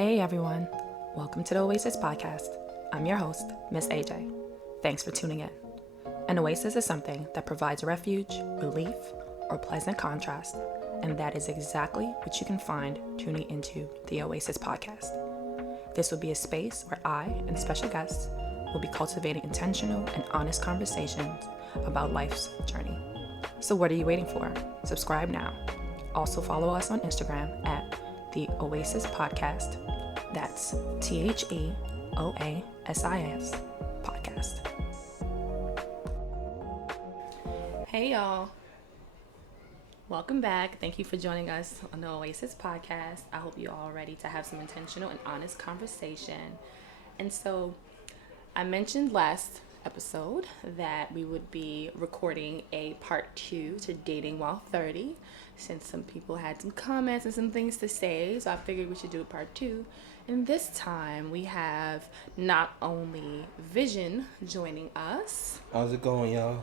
Hey everyone, welcome to the Oasis podcast. I'm your host, Miss AJ. Thanks for tuning in. An oasis is something that provides refuge, relief, or pleasant contrast, and that is exactly what you can find tuning into the Oasis podcast. This will be a space where I and special guests will be cultivating intentional and honest conversations about life's journey. So what are you waiting for? Subscribe now. Also follow us on Instagram at the Oasis Podcast. That's TheOasis Podcast. Hey y'all. Welcome back. Thank you for joining us on the Oasis Podcast. I hope you're all ready to have some intentional and honest conversation. And so I mentioned last episode that we would be recording a part 2 to dating while 30, since some people had some comments and some things to say, so I figured we should do a part 2. And this time we have not only Vision joining us. How's it going, y'all?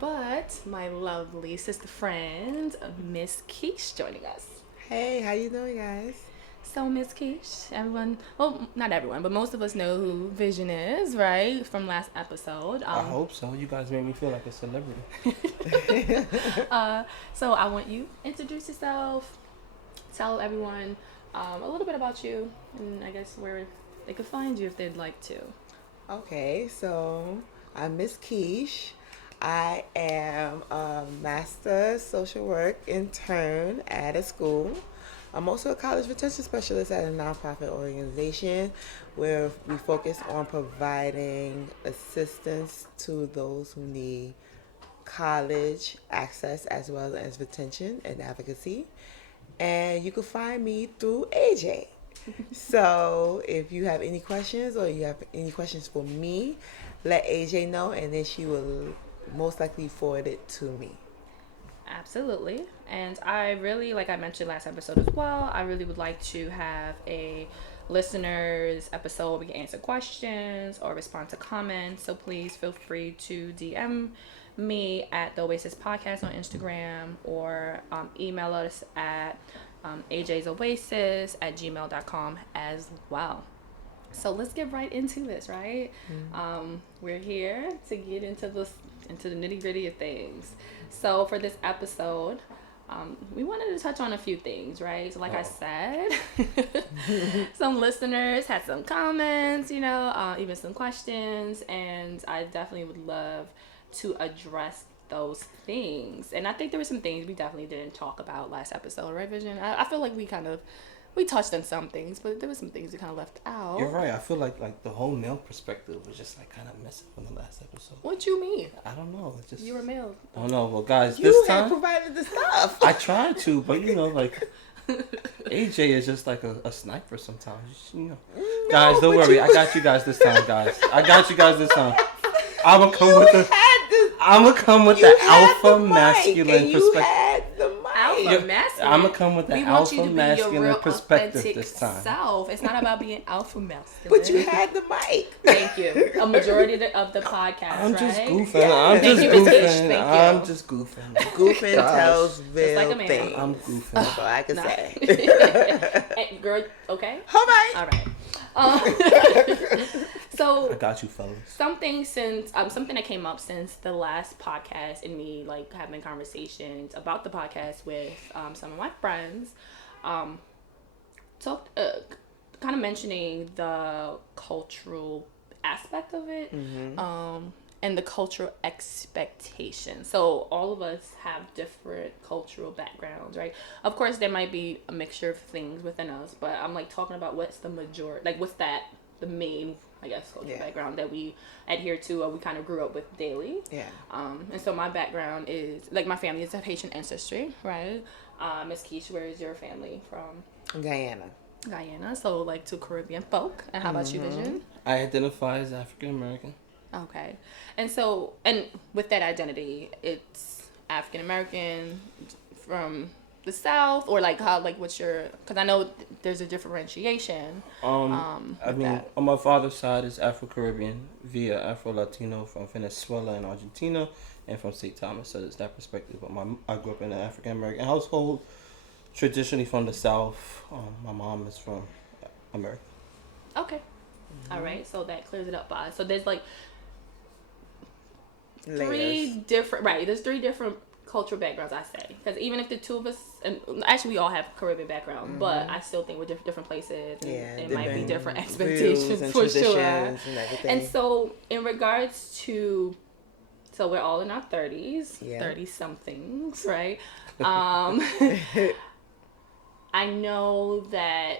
But my lovely sister friend, Miss Keesh, joining us. Hey, how you doing, guys? So, Miss Keesh, everyone, well, not everyone, but most of us know who Vision is, right? From last episode. I hope so. You guys made me feel like a celebrity. So I want you to introduce yourself, tell everyone a little bit about you, and I guess where they could find you if they'd like to. Okay, so I'm Miss Keesh. I am a master social work intern at a school. I'm also a college retention specialist at a nonprofit organization where we focus on providing assistance to those who need college access as well as retention and advocacy. And you can find me through AJ. So if you have any questions or you have any questions for me, let AJ know and then she will most likely forward it to me. Absolutely. And I really, like I mentioned last episode as well, I really would like to have a listeners episode where we can answer questions or respond to comments. So please feel free to DM me at the Oasis Podcast on Instagram or email us at ajsoasis@gmail.com as well. So let's get right into this, right? Mm-hmm. We're here to get into the nitty-gritty of things. So for this episode, we wanted to touch on a few things, right? So like I said, some listeners had some comments, even some questions, and I definitely would love to address those things. And I think there were some things we definitely didn't talk about last episode, right, Vision? I feel like we touched on some things, but there were some things we kind of left out. You're right. I feel like the whole male perspective was just kind of missing from the last episode. What you mean? I don't know. It's just you were male. I don't know. Well, guys, you this time had provided the stuff. I tried to, but AJ is just like a sniper sometimes. No, guys, don't worry. I got you guys this time, guys. I'm gonna come with the alpha masculine perspective. Alpha masculine. I'm gonna come with the alpha masculine perspective this time. Self. It's not about being alpha masculine. But you had the mic. Thank you. A majority of the podcast, I'm right? just goofing. Yeah. I'm just goofing. Goofing tells real like a man. things. I'm goofing. That's all I can say. Hey, girl, okay? All right. So I got you, fellas. Something that came up since the last podcast and me having conversations about the podcast with some of my friends, kind of mentioning the cultural aspect of it, and the cultural expectation. So all of us have different cultural backgrounds, right? Of course, there might be a mixture of things within us, but I'm talking about what's the majority, what's the main, I guess, cultural background that we adhere to or we kind of grew up with daily. Yeah. And so my background is, my family is of Haitian ancestry, right? Miss Keesh, where is your family from? Guyana, so to Caribbean folk. And how about you, Vision? I identify as African American. Okay. And so, and with that identity, it's African American from the South, or what's your, because I know there's a differentiation. On my father's side is Afro-Caribbean via Afro-Latino from Venezuela and Argentina, and from St. Thomas, so there's that perspective. But I grew up in an African American household, traditionally from the South. My mom is from American. Okay. All right. So that clears it up. So there's like Layers. There's three different cultural backgrounds, I say, because even if the two of us, and actually we all have Caribbean background, but I still think we're different places, and it might be different expectations for sure. And everything. And so in regards to, so we're all in our 30s, 30 somethings, right? I know that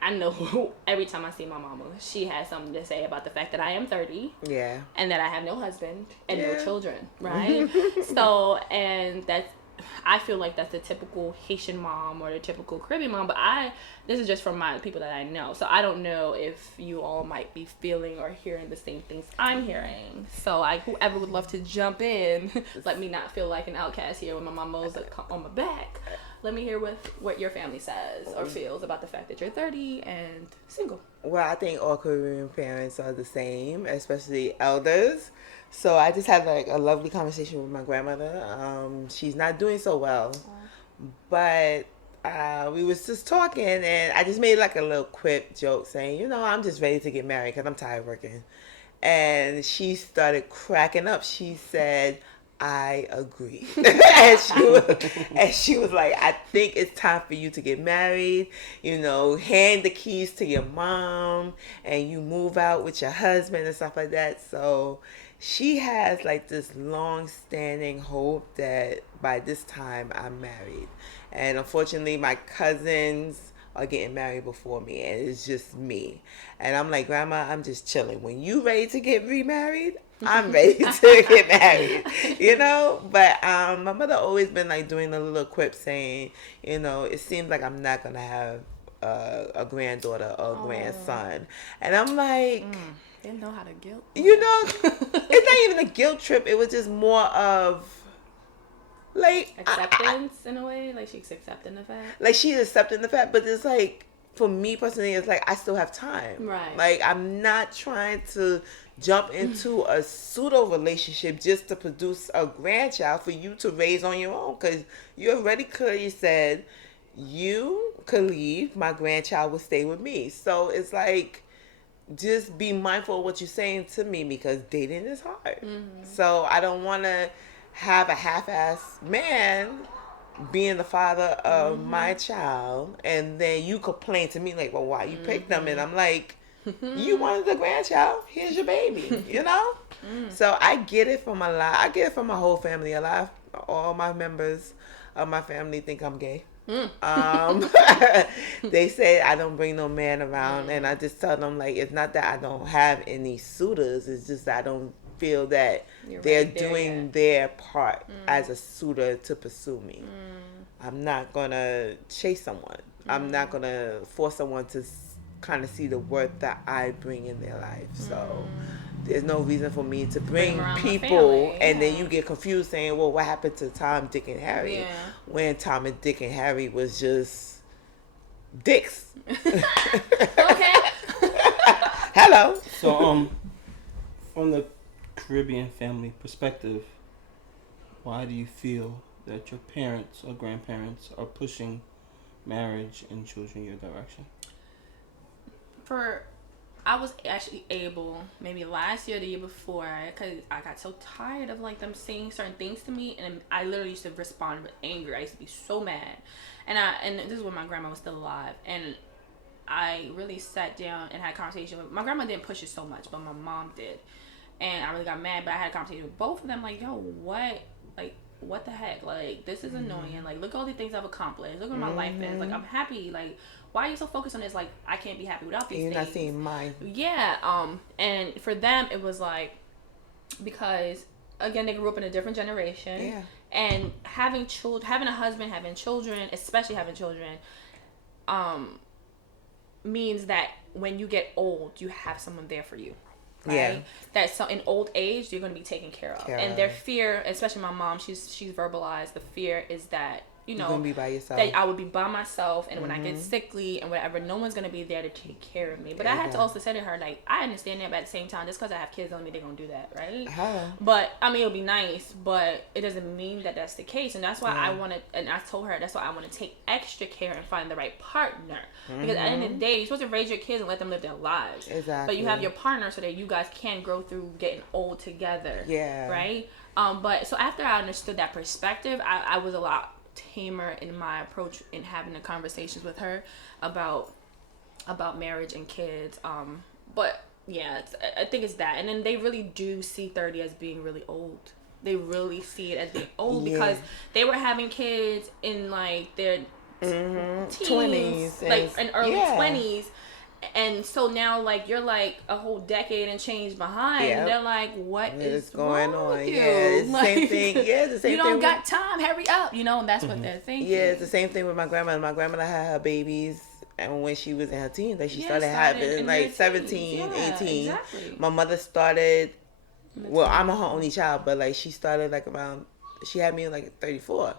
I know every time I see my mama, she has something to say about the fact that I am 30. Yeah. And that I have no husband and no children, right? So, and I feel like that's the typical Haitian mom or the typical Caribbean mom, but this is just from my people that I know. So I don't know if you all might be feeling or hearing the same things I'm hearing. So whoever would love to jump in, let me not feel like an outcast here with my mama's on my back. Let me hear what your family says or feels about the fact that you're 30 and single. Well, I think all Caribbean parents are the same, especially elders. So I just had like a lovely conversation with my grandmother. She's not doing so well, but we was just talking, and I just made like a little quip joke saying, I'm just ready to get married because I'm tired of working. And she started cracking up. She said, I agree. and she was like, I think it's time for you to get married, hand the keys to your mom and you move out with your husband and stuff like that. So she has like this long-standing hope that by this time I'm married. And unfortunately, my cousins are getting married before me, and it's just me. And I'm like, Grandma, I'm just chilling. When you ready to get remarried, I'm ready to get married, But my mother always been like doing a little quip saying, it seems like I'm not gonna have a granddaughter or a grandson, and I'm like, didn't know how to guilt. It's not even a guilt trip. It was just more of like acceptance in a way, like she's accepting the fact. Like she's accepting the fact, but it's like for me personally, it's like I still have time. Right. Like I'm not trying to jump into a pseudo relationship just to produce a grandchild for you to raise on your own, because you already clearly said you could leave, my grandchild will stay with me. So it's like, just be mindful of what you're saying to me, because dating is hard. So I don't want to have a half-ass man being the father of my child, and then you complain to me like, well, why you picked them? And I'm like, you wanted the grandchild, here's your baby, So I get it from I get it from my whole family. All my members of my family think I'm gay. They say I don't bring no man around, and I just tell them like, it's not that I don't have any suitors, it's just that I don't feel that they're doing their part as a suitor to pursue me. I'm not gonna chase someone. I'm not gonna force someone to kind of see the worth that I bring in their life. So there's no reason for me to bring people, and then you get confused saying, well, what happened to Tom, Dick, and Harry? When Tom and Dick and Harry was just dicks. Okay. Hello. So from the Caribbean family perspective, why do you feel that your parents or grandparents are pushing marriage and children your direction? I was actually able, maybe last year, the year before, because I got so tired of like them saying certain things to me, and I literally used to respond with anger. I used to be so mad, and this is when my grandma was still alive, and I really sat down and had a conversation with my grandma. Didn't push it so much, but my mom did, and I really got mad. But I had a conversation with both of them, like, yo, what the heck? Like, this is annoying. Like, look at all the things I've accomplished. Look what my life is. Like, I'm happy. Like, why are you so focused on this? Like, I can't be happy without these things. You're not seeing mine. Yeah. And for them, it was like, because again, they grew up in a different generation. Yeah. And having a husband, having children, especially having children, means that when you get old, you have someone there for you. Right? Yeah. That so in old age you're going to be taken care of. And their fear, especially my mom, she's verbalized the fear is that you You're know, gonna be by yourself. that I would be by myself, and when I get sickly and whatever, no one's gonna be there to take care of me. But I had to also say to her, like, I understand that, but at the same time, just because I have kids don't mean they're gonna do that, right? But I mean, it'll be nice, but it doesn't mean that that's the case, and that's why I want to. And I told her that's why I want to take extra care and find the right partner, because at the end of the day, you're supposed to raise your kids and let them live their lives. Exactly. But you have your partner so that you guys can grow through getting old together. Yeah. Right. But so after I understood that perspective, I was a lot tamer in my approach in having the conversations with her about marriage and kids. But yeah, I think it's that. And then they really do see 30 as being really old. They really see it as being old because they were having kids in like their teens, 20s, like in early 20s. And so now, like, you're like a whole decade and change behind. And they're like, what is going on with you? Yeah, it's the same thing. Yeah, it's the same thing. You don't got time. Hurry up. You know, and that's what they're thinking. Yeah, it's the same thing with my grandmother. My grandmother had her babies, and when she was in her teens, like she started having like 17, 18. Exactly. My mother started. Well, I'm her only child, but like she started like around. She had me like 34.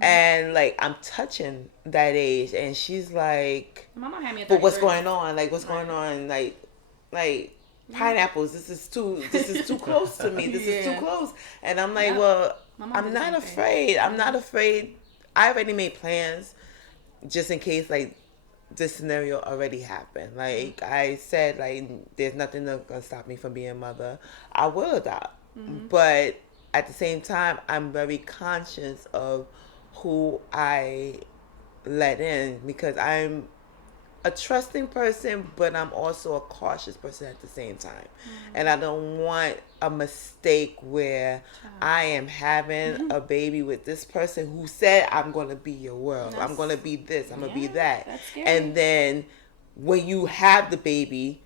And like I'm touching that age, and she's like, Mama had me at but what's going on? Like what's going on? Like pineapples. This is too close to me. This is too close. And I'm like, well, I'm not afraid. I'm not afraid. I already made plans, just in case like this scenario already happened. Like I said, like there's nothing that's gonna stop me from being a mother. I will adopt, but at the same time, I'm very conscious of who I let in, because I'm a trusting person, but I'm also a cautious person at the same time. And I don't want a mistake where I am having a baby with this person who said, I'm going to be your world. I'm going to be this. I'm going to be that. And then when you have the baby,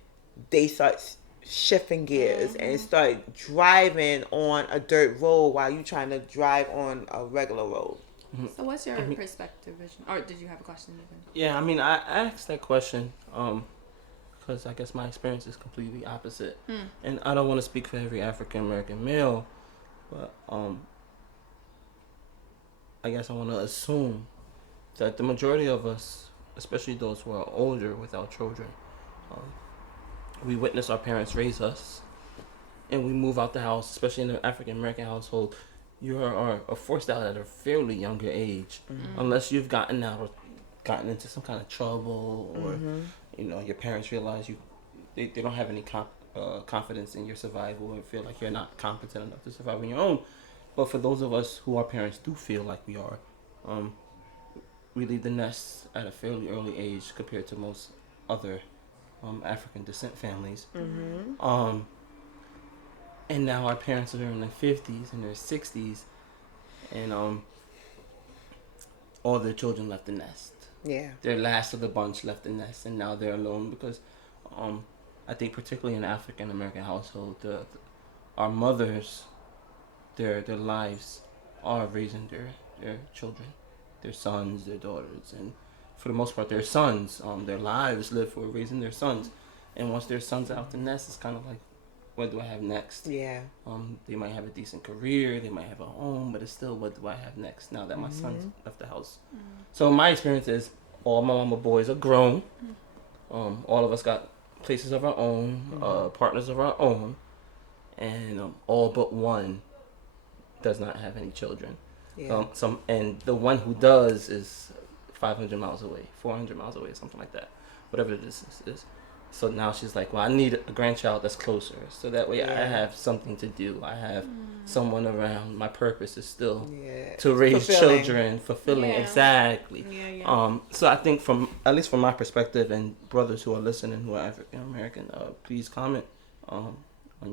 they start shifting gears and start driving on a dirt road while you trying to drive on a regular road. So what's your perspective, vision? Or did you have a question even? Yeah, I mean, I asked that question because I guess my experience is completely opposite. And I don't want to speak for every African American male, but I guess I want to assume that the majority of us, especially those who are older without children, we witness our parents raise us, and we move out the house, especially in an African American household. You are forced out at a fairly younger age, unless you've gotten into some kind of trouble, or you know, your parents realize they don't have any confidence in your survival, or feel like you're not competent enough to survive on your own. But for those of us who our parents do feel like we are, we leave the nest at a fairly early age compared to most other African descent families. And now our parents are in their 50s and their 60s, and all their children left the nest. Yeah. Their last of the bunch left the nest, and now they're alone because I think particularly in an African American household, our mothers, their lives are raising their children, their sons, their daughters, and for the most part, their sons. Their lives live for raising their sons, and once their sons are out the nest, it's kind of like, what do I have next? Yeah. They might have a decent career, they might have a home, but it's still, what do I have next now that my son's left the house? So my experience is, all my mama boys are grown. All of us got places of our own, partners of our own, and all but one does not have any children. Yeah. And the one who does is 500 miles away, 400 miles away, something like that, whatever the distance is. So now she's like, well, I need a grandchild that's closer, so that way I have something to do. I have someone around. My purpose is still to raise children, fulfilling. Exactly. So I think at least from my perspective, and brothers who are listening who are African American, please comment on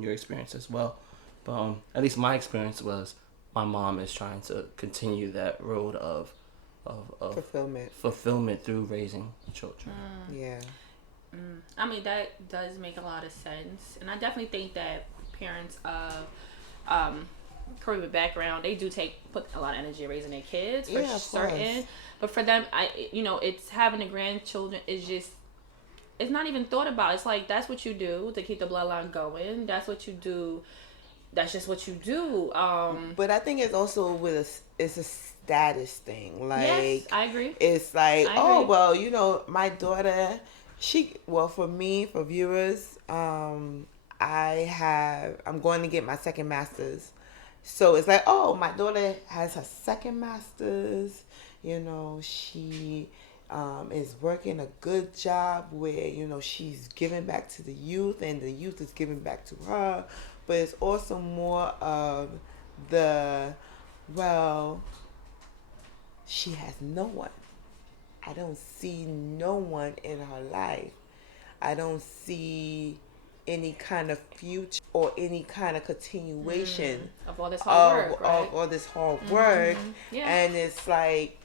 your experience as well. But at least my experience was, my mom is trying to continue that road of fulfillment through raising children. Yeah. I mean, that does make a lot of sense, and I definitely think that parents of Caribbean background, they do put a lot of energy raising their kids for certain. But for them, it's having the grandchildren is just, it's not even thought about. It's like, that's what you do to keep the bloodline going. That's what you do. That's just what you do. But I think it's also it's status thing. Like, yes, I agree. it's like, I oh, agree. well, you know, my daughter, for me, for viewers, I'm going to get my second master's. So it's like, oh, my daughter has her second master's. You know, she is working a good job where, you know, she's giving back to the youth and the youth is giving back to her. But it's also more of the, well, she has no one. I don't see no one in her life. I don't see any kind of future or any kind of continuation Of all this hard work, right? of all this hard work. Yeah. And it's like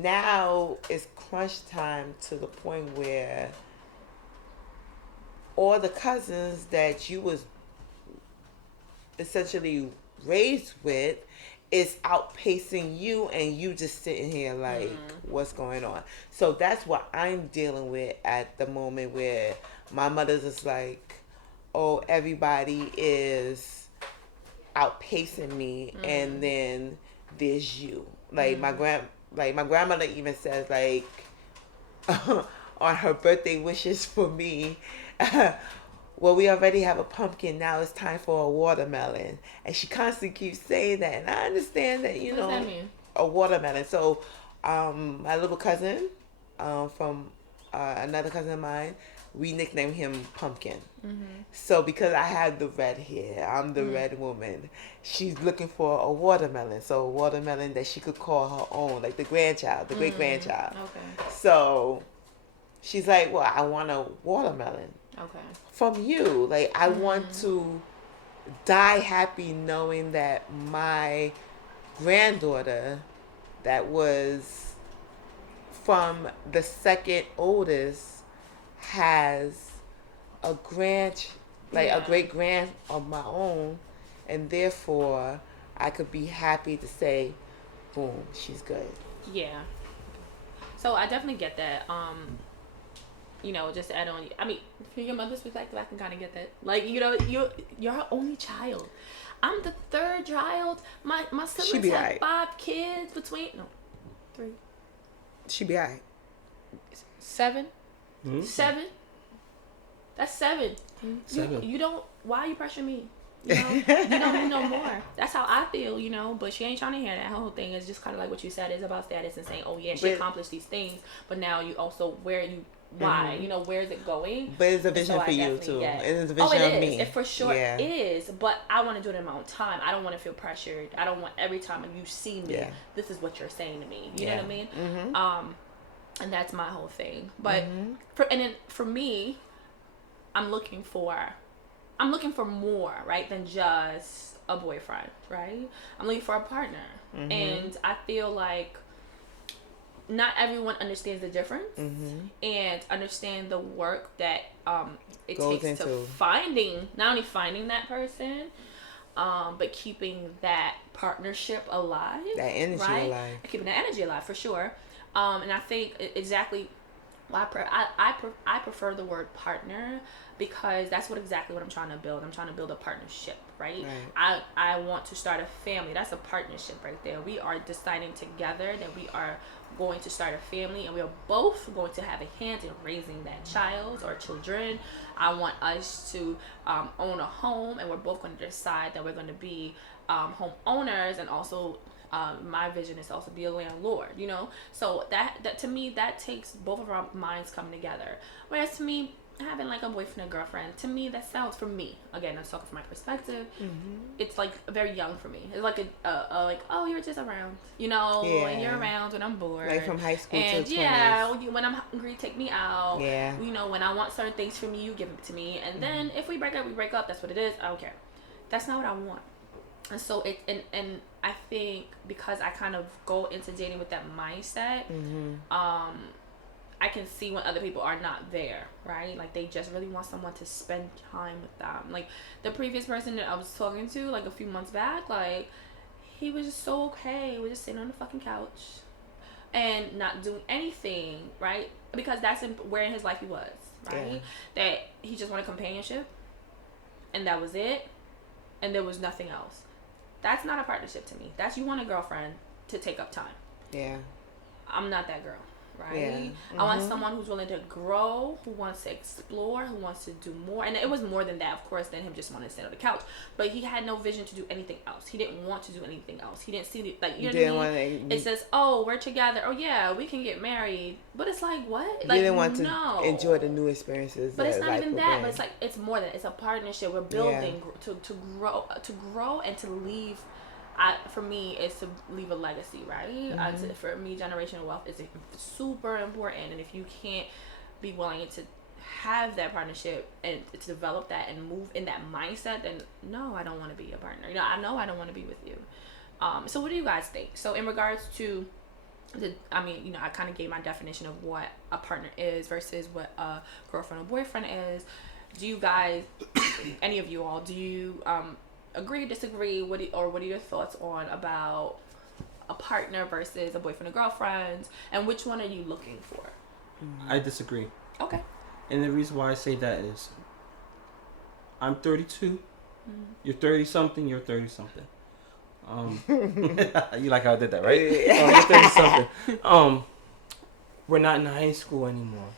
now it's crunch time to the point where all the cousins that you was essentially raised with is outpacing you, and you just sitting here like, what's going on? So that's what I'm dealing with at the moment, where my mother's just like, oh, everybody is outpacing me, and then there's you. Like my grandmother even says, like, on her birthday wishes for me, well, we already have a pumpkin. Now it's time for a watermelon. And she constantly keeps saying that. And I understand that, you What know, does that mean? a watermelon. So, my little cousin, from another cousin of mine, we nicknamed him Pumpkin. So, because I have the red hair, I'm the red woman, she's looking for a watermelon. So, a watermelon that she could call her own, like the grandchild, the great grandchild. Okay. So, she's like, well, I want a watermelon. Okay. From you. Like, I want to die happy knowing that my granddaughter, that was from the second oldest, has a a great grand of my own, and therefore I could be happy to say, boom, she's good. Yeah. So I definitely get that. You know, just to add on, I mean, from your mother's perspective, I can kind of get that. Like, you know, you're her only child. I'm the third child. My siblings be have alright. 5 kids between 3, She be alright. 7, 7. That's 7. 7. You don't. Why are you pressuring me? You know, you don't need no more. That's how I feel, you know. But she ain't trying to hear that. Her whole thing is just kind of like what you said, is about status and saying, oh yeah, she accomplished these things, but now you also why, you know, where is it going? But it's a vision for you too. Yeah. It is a vision of me. It for sure is. But I want to do it in my own time. I don't want to feel pressured. I don't want every time you see me, this is what you're saying to me. You know what I mean? And that's my whole thing. But for me, I'm looking for more, right, than just a boyfriend, right? I'm looking for a partner. And I feel like not everyone understands the difference and understand the work that it goes takes into to not only finding that person, but keeping that partnership alive, that energy alive, keeping that energy alive for sure. And I think exactly why I prefer the word partner, because that's exactly what I'm trying to build. I'm trying to build a partnership, right? I want to start a family. That's a partnership right there. We are deciding together that we are going to start a family, and we are both going to have a hand in raising that child or children. I want us to own a home, and we're both going to decide that we're going to be home owners, and also my vision is to also be a landlord, you know. So that to me, that takes both of our minds coming together. Whereas to me, having like a boyfriend and girlfriend, to me, that sounds, for me, again, I'm talking from my perspective, it's like very young for me. It's like a like, oh, you're just around, you know, and you're around when I'm bored, like from high school and to 20s. When I'm hungry, take me out. You know, when I want certain things from you give it to me, and then if we break up, we break up. That's what it is. I don't care. That's not what I want. And so and I think because I kind of go into dating with that mindset, I can see when other people are not there, right? Like, they just really want someone to spend time with them. Like, the previous person that I was talking to, like, a few months back, like, he was just so okay. He was just sitting on the fucking couch and not doing anything, right? Because that's where in his life he was, right? That he just wanted companionship, and that was it, and there was nothing else. That's not a partnership to me. That's, you want a girlfriend, to take up time. Yeah. I'm not that girl, right? Yeah. Mm-hmm. I want someone who's willing to grow, who wants to explore, who wants to do more. And it was more than that, of course, than him just wanting to sit on the couch. But he had no vision to do anything else. He didn't want to do anything else. He didn't see the, like, you know what I mean? It says, oh, we're together. Oh, yeah, we can get married. But it's like, what? Like, you didn't want to enjoy the new experiences. But it's not even that. But it's like, it's more than, it's a partnership. We're building to grow and to leave. For me, is to leave a legacy, right? Mm-hmm. For me, generational wealth is super important, and if you can't be willing to have that partnership and to develop that and move in that mindset, then no, I don't want to be a partner. I know I don't want to be with you. So what do you guys think? So in regards to I kind of gave my definition of what a partner is versus what a girlfriend or boyfriend is. Do you guys, any of you all, do you agree, disagree? What are your thoughts on about a partner versus a boyfriend or girlfriend, and which one are you looking for? I disagree. Okay. And the reason why I say that is, I'm 32. You're 30 something. You're 30 something. You like how I did that, right? You're 30 something. We're not in high school anymore,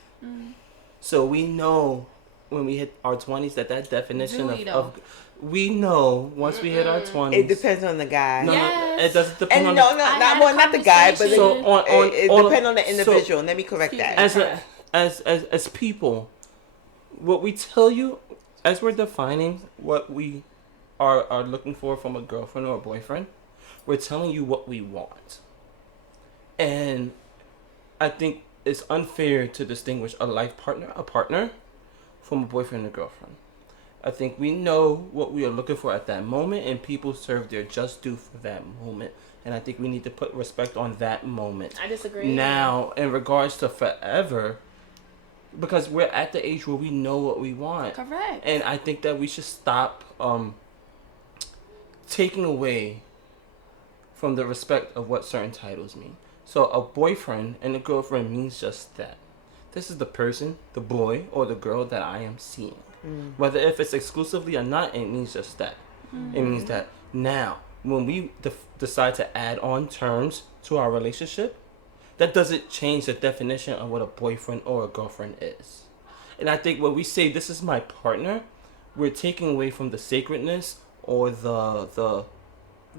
so we know when we hit our 20s that definition of we know once we hit our 20s. It depends on the guy. No, yes. it doesn't depend on not the guy, but it depends on the individual. So, let me correct that. As people, what we tell you, as we're defining what we are looking for from a girlfriend or a boyfriend, we're telling you what we want. And I think it's unfair to distinguish a life partner, a partner, from a boyfriend and a girlfriend. I think we know what we are looking for at that moment, and people serve their just due for that moment. And I think we need to put respect on that moment. I disagree. Now, in regards to forever, because we're at the age where we know what we want. Correct. And I think that we should stop taking away from the respect of what certain titles mean. So a boyfriend and a girlfriend means just that. This is the person, the boy, or the girl that I am seeing. Whether if it's exclusively or not, it means just that. It means that now, when we decide to add on terms to our relationship, that doesn't change the definition of what a boyfriend or a girlfriend is. And I think when we say this is my partner, we're taking away from the sacredness or the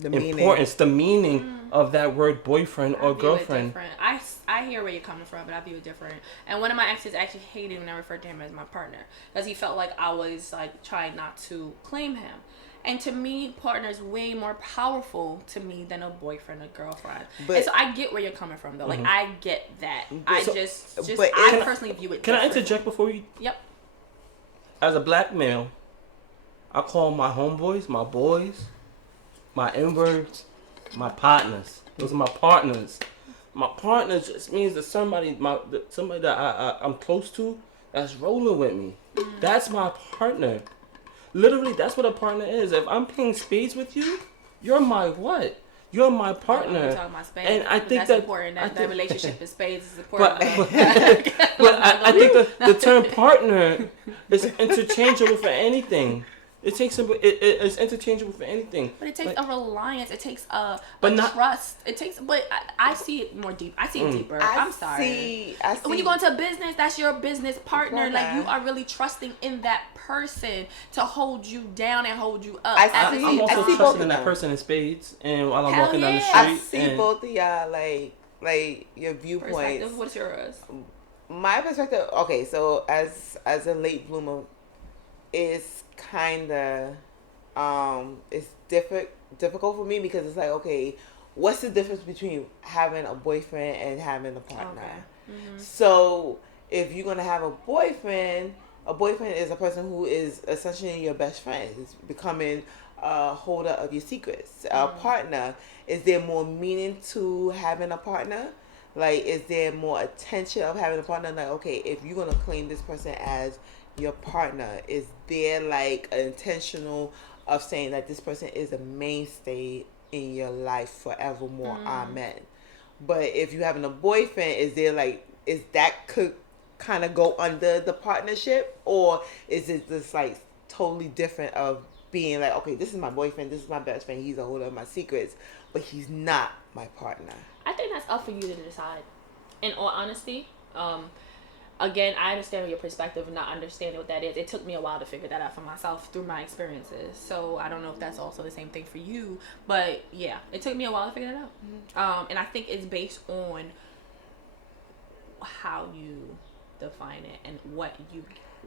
importance, the meaning of that word boyfriend or girlfriend. I hear where you're coming from, but I view it different. And one of my exes actually hated when I referred to him as my partner, because he felt like I was like trying not to claim him. And to me, partner is way more powerful to me than a boyfriend or girlfriend. And so I get where you're coming from, though. Like, I get that. I personally view it different. Can I interject before you? Yep. As a black male, I call my homeboys, my boys, my N-words, my partners. Those are my partners. My partner just means that somebody that I'm close to that's rolling with me. That's my partner. Literally, that's what a partner is. If I'm playing spades with you, you're my what? You're my partner. We're talking about spades, and I think that's important. That relationship in spades is important. But I think the term partner is interchangeable for anything. It's interchangeable for anything. But it takes a reliance. It takes a trust. It takes. But I see it more deep. I see it deeper. I'm sorry. I see. When you go into a business, that's your business partner. Like, you are really trusting in that person to hold you down and hold you up. I'm also trusting in that person in spades, and while I'm walking down the street, I see both of y'all like your viewpoints. What's yours? My perspective. Okay, so as a late bloomer, is kind of it's difficult for me, because it's like, okay, what's the difference between having a boyfriend and having a partner? Okay. So if you're gonna have a boyfriend is a person who is essentially your best friend. It's becoming a holder of your secrets. A partner, is there more meaning to having a partner? Like, is there more attention of having a partner? Like, okay, if you're gonna claim this person as your partner, is there like an intentional of saying that this person is a mainstay in your life forevermore? Amen. But if you're having a boyfriend, is that could kind of go under the partnership, or is it just like totally different of being like, okay, this is my boyfriend, this is my best friend, he's a holder of my secrets, but he's not my partner. I think that's up for you to decide. In all honesty, again, I understand your perspective of not understanding what that is. It took me a while to figure that out for myself through my experiences. So I don't know if that's also the same thing for you. But yeah, it took me a while to figure that out. And I think it's based on how you define it and what you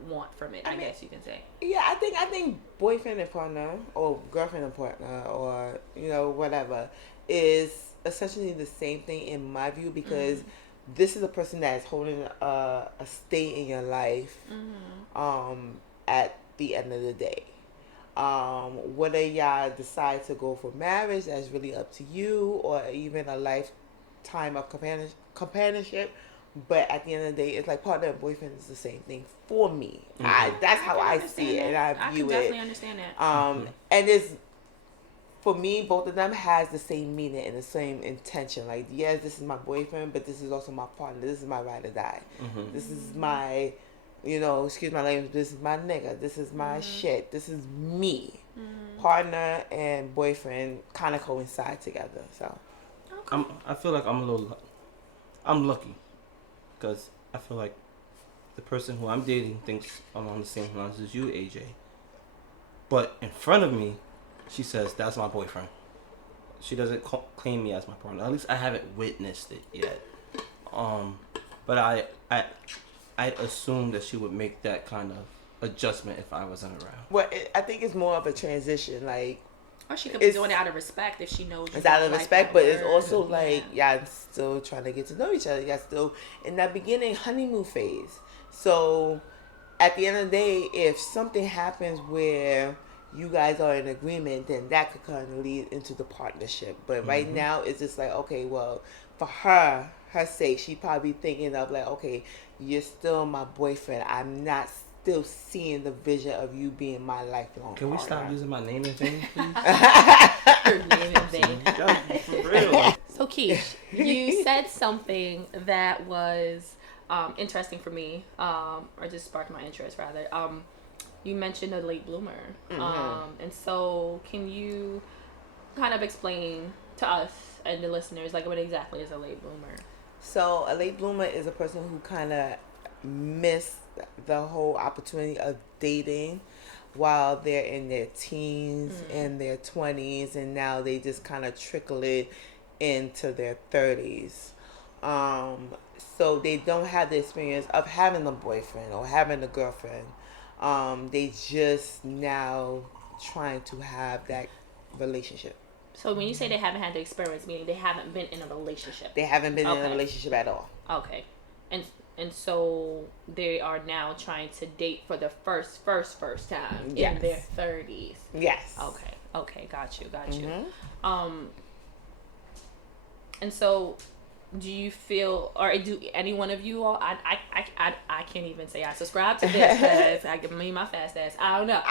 want from it, I guess you can say. Yeah, I think boyfriend and partner, or girlfriend and partner, or, you know, whatever, is essentially the same thing in my view, because this is a person that is holding a stay in your life at the end of the day. Whether y'all decide to go for marriage, that's really up to you, or even a lifetime of companionship. But at the end of the day, it's like partner and boyfriend is the same thing for me. That's how I see it, and I view it. I can definitely understand that. And it's, for me, both of them has the same meaning and the same intention. Like, yes, this is my boyfriend, but this is also my partner. This is my ride or die. This is my, you know, excuse my language, this is my nigga. This is my shit. This is me. Partner and boyfriend kind of coincide together. So, I feel like I'm lucky, because I feel like the person who I'm dating thinks along the same lines as you, AJ. But in front of me, she says, that's my boyfriend. She doesn't claim me as my partner. At least I haven't witnessed it yet. But I assume that she would make that kind of adjustment if I wasn't around. Well, I think it's more of a transition. Like, or she could be doing it out of respect if she knows you. It's out of respect, but it's also like, y'all still trying to get to know each other. Y'all still in that beginning honeymoon phase. So, at the end of the day, if something happens where you guys are in agreement, then that could kind of lead into the partnership. But right now, it's just like, okay, well, for her sake, she probably thinking of like, okay, you're still my boyfriend. I'm not still seeing the vision of you being my lifelong Can we partner. stop using my name and thing, please? Her name and thing. For real. So, Keesh, you said something that was interesting for me, or just sparked my interest, rather. You mentioned a late bloomer. And so can you kind of explain to us and the listeners, like, what exactly is a late bloomer? So a late bloomer is a person who kind of missed the whole opportunity of dating while they're in their teens and their 20s, and now they just kind of trickle it into their 30s. So they don't have the experience of having a boyfriend or having a girlfriend. They just now trying to have that relationship. So when you say they haven't had the experience, meaning they haven't been in a relationship. They haven't been in a relationship at all. Okay. And so they are now trying to date for the first time in their 30s. Yes. Okay, got you. And so do you feel, or do any one of you all, I can't even say I subscribe to this, because I give me my fast ass. I don't know.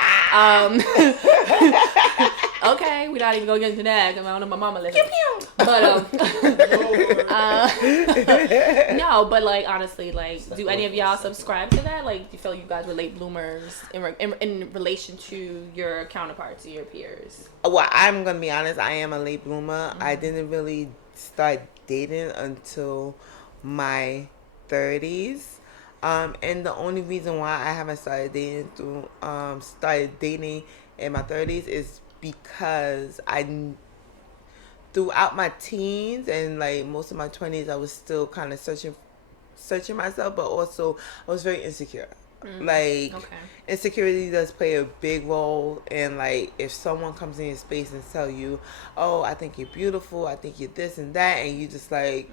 Okay, we're not even going to get into that, because I don't know my mama listens. But, no, but like, honestly, like, do any of y'all subscribe to that? Like, do you feel you guys were late bloomers in relation to your counterparts, your peers? Well, I'm going to be honest, I am a late bloomer. I didn't really start dating until my 30s. And the only reason why I haven't started dating in my 30s is because throughout my teens and like most of my 20s, I was still kind of searching myself, but also I was very insecure. Insecurity does play a big role in, like, if someone comes in your space and tell you, oh, I think you're beautiful, I think you're this and that, and you just like,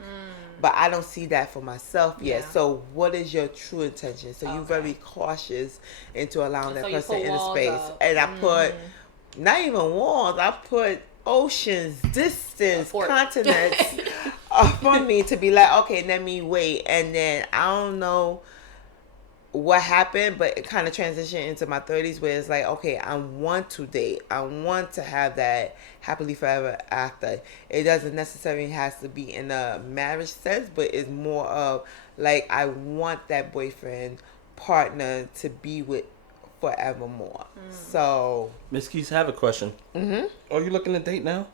but I don't see that for myself yet. So what is your true intention? So you're very cautious into allowing that person in the space. And I put not even walls, I put oceans, distance, continents upon me to be like, okay, let me wait. And then I don't know what happened, but it kind of transitioned into my 30s where it's like, okay, I want to date. I want to have that happily forever after. It doesn't necessarily have to be in a marriage sense, but it's more of like, I want that boyfriend partner to be with forevermore. So, Miss Keys, I have a question. Are you looking to date now?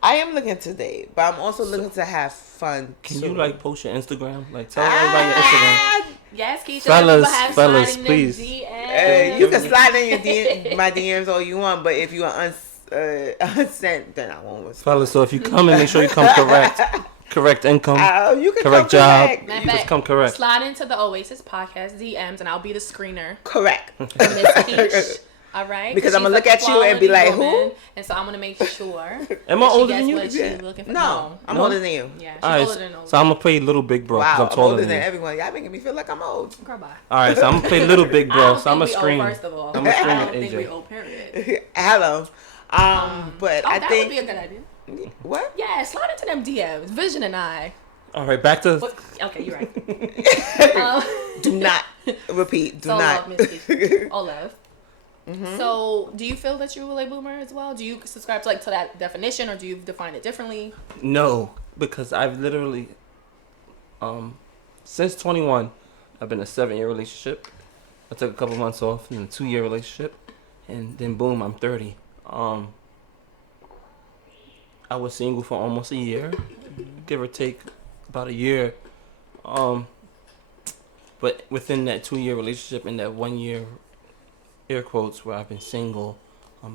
I am looking to date, but I'm also looking to have fun. Can too. you like post your Instagram? Like tell everybody your Instagram. Yes, Keisha. Fellas, please. You can slide in your my DMs all you want, but if you are unsent, then I won't respond. Fellas, so if you come in, make sure you come correct income, you can correct come job. correct. You just come correct. Slide into the Oasis podcast DMs, and I'll be the screener. Correct. Miss Keesh. All right, because I'm gonna look at you and be like, "Who?" And so I'm gonna make sure. Am I older than you? No, I'm older than you. Yeah, she's Alright, older than older. so I'm gonna play little big bro because Wow, I'm taller older than than you. everyone. Y'all making me feel like I'm old. Girl, bye. All right, so I'm gonna play little big bro. So I'm a think we screen. old, first of all. I'm a screen I with don't think we AJ. old, period. Hello. But I that think would be a good idea. what? Yeah, slide into them DMs. Vision and I. All right, back to. Okay, you're right. Do not repeat. Do so not. love, Miss Keisha. All love. So, do you feel that you're a late bloomer as well? Do you subscribe to that definition, or do you define it differently? No, because I've literally, since 21, I've been in a 7-year relationship. I took a couple months off in a 2-year relationship, and then boom, I'm 30. I was single for almost a year, give or take about a year. But within that 2-year relationship and that 1 year, air quotes, where I've been single,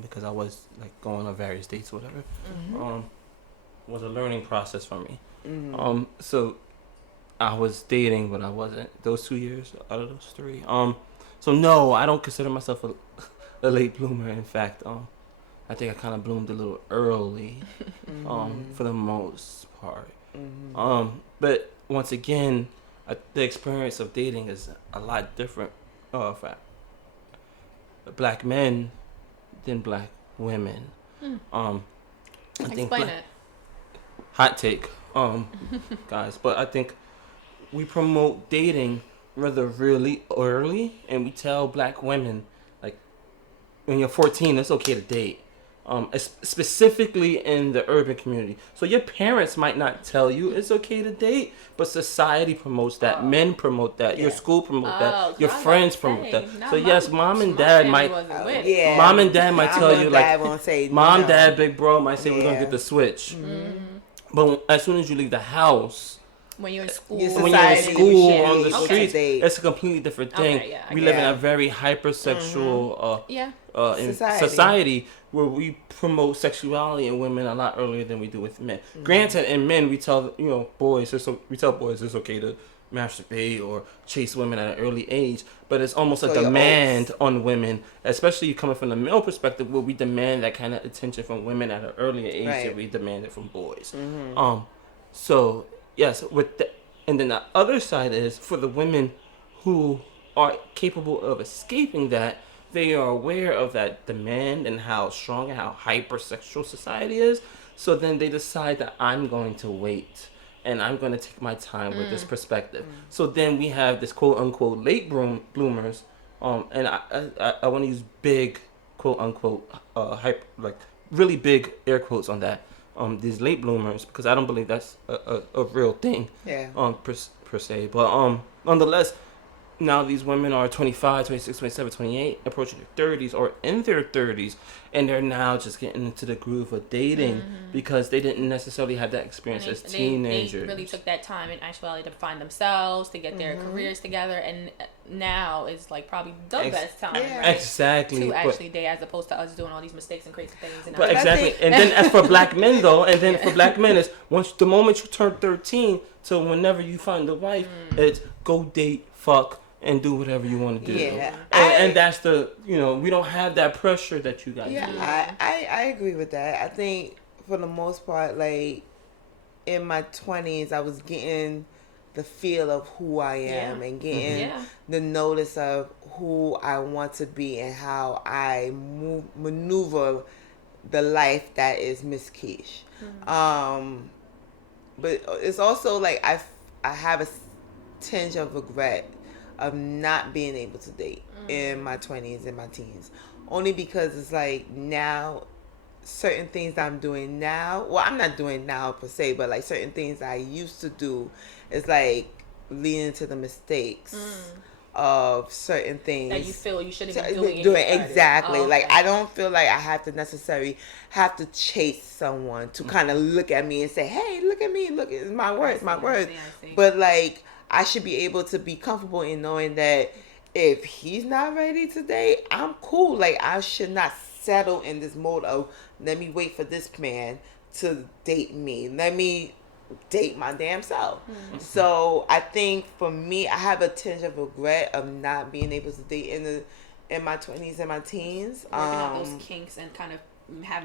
because I was like going on various dates or whatever, was a learning process for me. So I was dating, but I wasn't. Those 2 years out of those 3. So no, I don't consider myself a late bloomer. In fact, I think I kind of bloomed a little early, for the most part. But once again, the experience of dating is a lot different for black men than black women. I think Explain it. hot take, guys, but I think we promote dating rather really early, and we tell black women like when you're 14, it's okay to date. Specifically in the urban community. So your parents might not tell you it's okay to date, but society promotes that. Men promote that. Your school promote that. Your friends promote that. So yes, mom and dad might. Mom and dad might tell you like. Won't say mom, no. dad, big bro might say we're gonna get the switch. But as soon as you leave the house. When you're in school, on the streets, it's a completely different thing. Okay, yeah, we live in a very hypersexual society where we promote sexuality in women a lot earlier than we do with men. Granted, in men, we tell boys it's okay to masturbate or chase women at an early age, but it's almost a demand on women, especially coming from the male perspective, where we demand that kind of attention from women at an earlier age than we demand it from boys. So. Yes, and then the other side is for the women who are capable of escaping that, they are aware of that demand and how strong and how hypersexual society is. So then they decide that I'm going to wait and I'm going to take my time with this perspective. So then we have this quote unquote late bloomers, and I want to use big quote unquote really big air quotes on that. These late bloomers, because I don't believe that's a real thing. Per se. But nonetheless, now these women are 25, 26, 27, 28, approaching their 30s or in their 30s, and they're now just getting into the groove of dating because they didn't necessarily have that experience as teenagers. They really took that time in actuality to find themselves, to get their careers together, and now is like probably the best time, right? Exactly, to actually date, as opposed to us doing all these mistakes and crazy things. And but exactly, and then as for black men though, is once the moment you turn 13 to whenever you find a wife, it's go date, fuck, and do whatever you want to do. Yeah. And that's the, we don't have that pressure that you guys do. I agree with that. I think for the most part, like in my 20s, I was getting the feel of who I am and getting the notice of who I want to be and how I maneuver the life that is Miss Keesh. But it's also like I have a tinge of regret of not being able to date in my 20s and my teens, only because it's like now certain things I'm doing now, well, I'm not doing now per se, but like certain things I used to do is like leading to the mistakes of certain things that you feel you shouldn't be doing. Exactly. Oh, okay. Like I don't feel like I have to necessarily have to chase someone to kind of look at me and say, "Hey, look at me! Look, it's my words, my words." I see. But like I should be able to be comfortable in knowing that if he's not ready to date, I'm cool. Like I should not settle in this mode of let me wait for this man to date me. Let me date my damn self. Mm-hmm. So I think for me, I have a tinge of regret of not being able to date in my 20s and my teens. Working out those kinks and kind of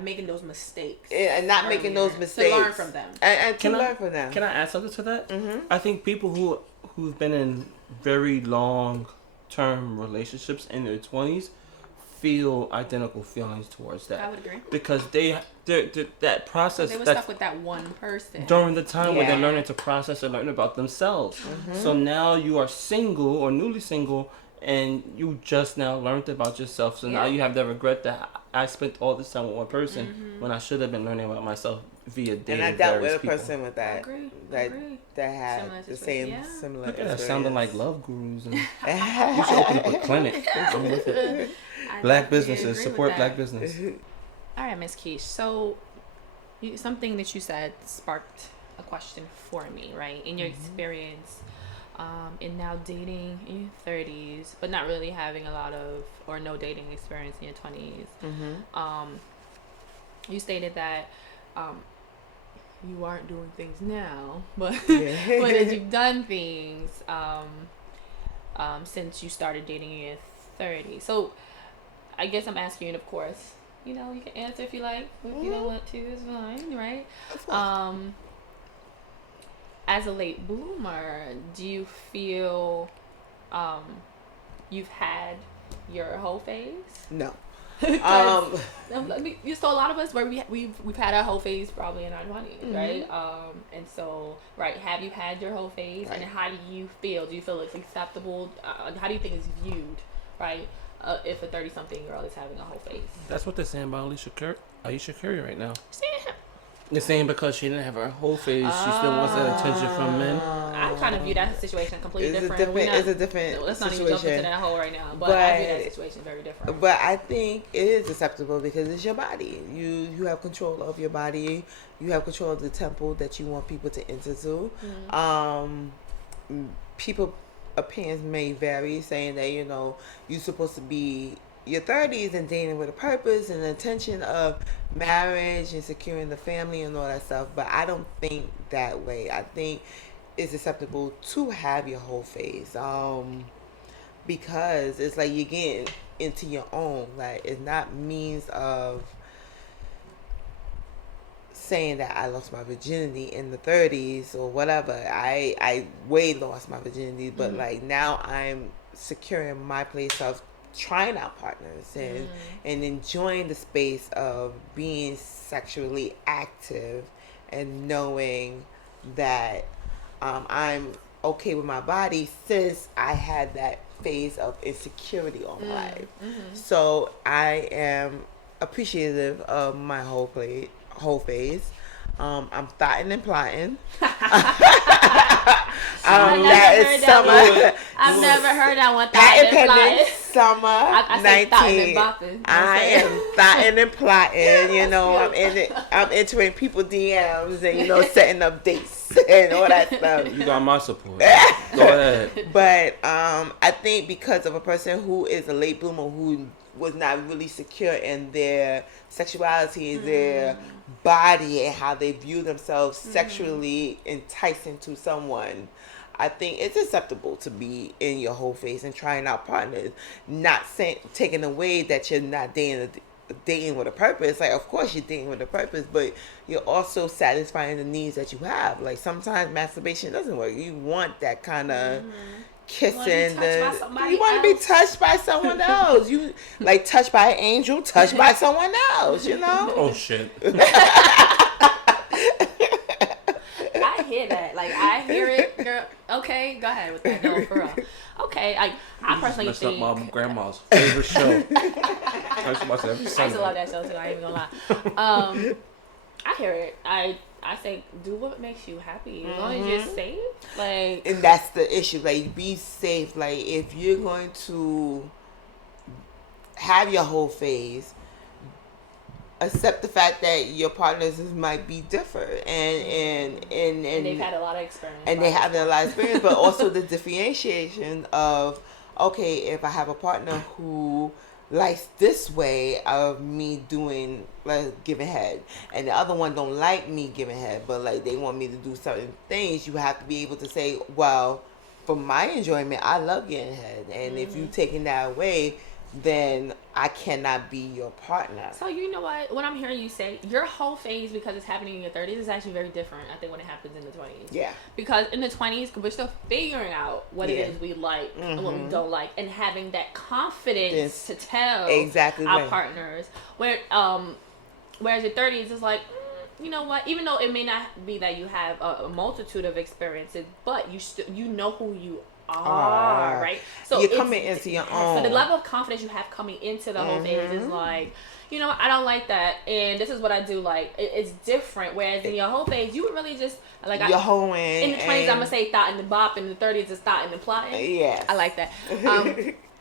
making those mistakes. And not making those mistakes. To learn from them. And to learn from them. Can I add something to that? Mm-hmm. I think people who've been in very long term relationships in their 20s feel identical feelings towards that. I would agree. Because they're that process. They were stuck with that one person. During the time where they're learning to process and learn about themselves. Mm-hmm. So now you are single or newly single and you just now learned about yourself. So now you have the regret that I spent all this time with one person when I should have been learning about myself via dating. And I dealt with a person with that. I agree. That had the same similar Look at that, sounding like love gurus. And you should open up a clinic. I'm with it. Black businesses, support black business. All right, Miss Keesh. So, something that you said sparked a question for me, right? In your experience, in now dating in your 30s, but not really having a lot of or no dating experience in your 20s. You stated that you aren't doing things now, but but that you've done things since you started dating in your 30s. So I guess I'm asking you, and of course, you know, you can answer if you like. If you don't want to, it's fine, right? As a late bloomer, do you feel you've had your whole phase? No. So a lot of us, where we've had our whole phase probably in our 20s, right? And so, right, have you had your whole phase? Right. And how do you feel? Do you feel it's acceptable? How do you think it's viewed, right? If a 30-something girl is having a whole phase. That's what they're saying about Alicia Curry right now. They're saying because she didn't have her whole phase, she still wants that attention from men. I kind of view that situation completely different. It's a different let's situation. not even jump into that hole right now. But I view that situation very different. But I think it is acceptable because it's your body. You have control of your body. You have control of the temple that you want people to enter to. People opinions may vary, saying that, you know, you're supposed to be your 30s and dating with a purpose and the intention of marriage and securing the family and all that stuff. But I don't think that way. I think it's acceptable to have your whole phase, because it's like you're getting into your own. Like, it's not means of saying that I lost my virginity in the 30s or whatever. I way lost my virginity, but like now I'm securing my place of trying out partners and enjoying the space of being sexually active and knowing that I'm okay with my body since I had that phase of insecurity all my life. So I am appreciative of my whole phase. I'm thotting and plotting. I've never heard that one. Thotting and plotting. Summer I 19. I am thotting and plotting. You know, cute. I'm entering people DMs and, you know, setting up dates and all that stuff. You got my support. Go ahead. But I think because of a person who is a late bloomer who was not really secure in their sexuality, their body, and how they view themselves sexually enticing to someone, I think it's acceptable to be in your whole phase and trying out partners. Not saying, taking away that you're not dating with a purpose. Like, of course you're dating with a purpose, but you're also satisfying the needs that you have. Like, sometimes masturbation doesn't work. You want that kind of kissing. You want to be touched by someone else. You like touched by an angel, touched by someone else. You know. Oh shit. I hear that. Like, I hear it, girl. Okay, go ahead with that. No, for real. Okay, I personally messed think. up my grandma's favorite show. I used to watch it every I used Sunday. to love that show too. I ain't even gonna lie. I hear it. I I say do what makes you happy. As long as you're safe, like. And that's the issue. Like, be safe. Like, if you're going to have your whole phase, accept the fact that your partners might be different, and they've had a lot of experience, and they have a lot of experience, but also the differentiation of, okay, if I have a partner who likes this way of me doing, like, giving head, and the other one don't like me giving head, but like they want me to do certain things, you have to be able to say, well, for my enjoyment, I love getting head, and if you taking that away, then I cannot be your partner. So you know what I'm hearing you say, your whole phase, because it's happening in your 30s, is actually very different, I think, when it happens in the 20s. Yeah. Because in the 20s, we're still figuring out what it is we like and what we don't like, and having that confidence to tell our partners. Whereas your 30s is like, you know what? Even though it may not be that you have a multitude of experiences, but you know who you are, right? So you're coming into your own. So the level of confidence you have coming into the whole phase is like, you know, I don't like that, and this is what I do like. It's different. Whereas in your whole phase, you would really just like your whole in the 20s, I'm gonna say thought and bop. In the 30s, it's thought and plotting. Yeah, I like that.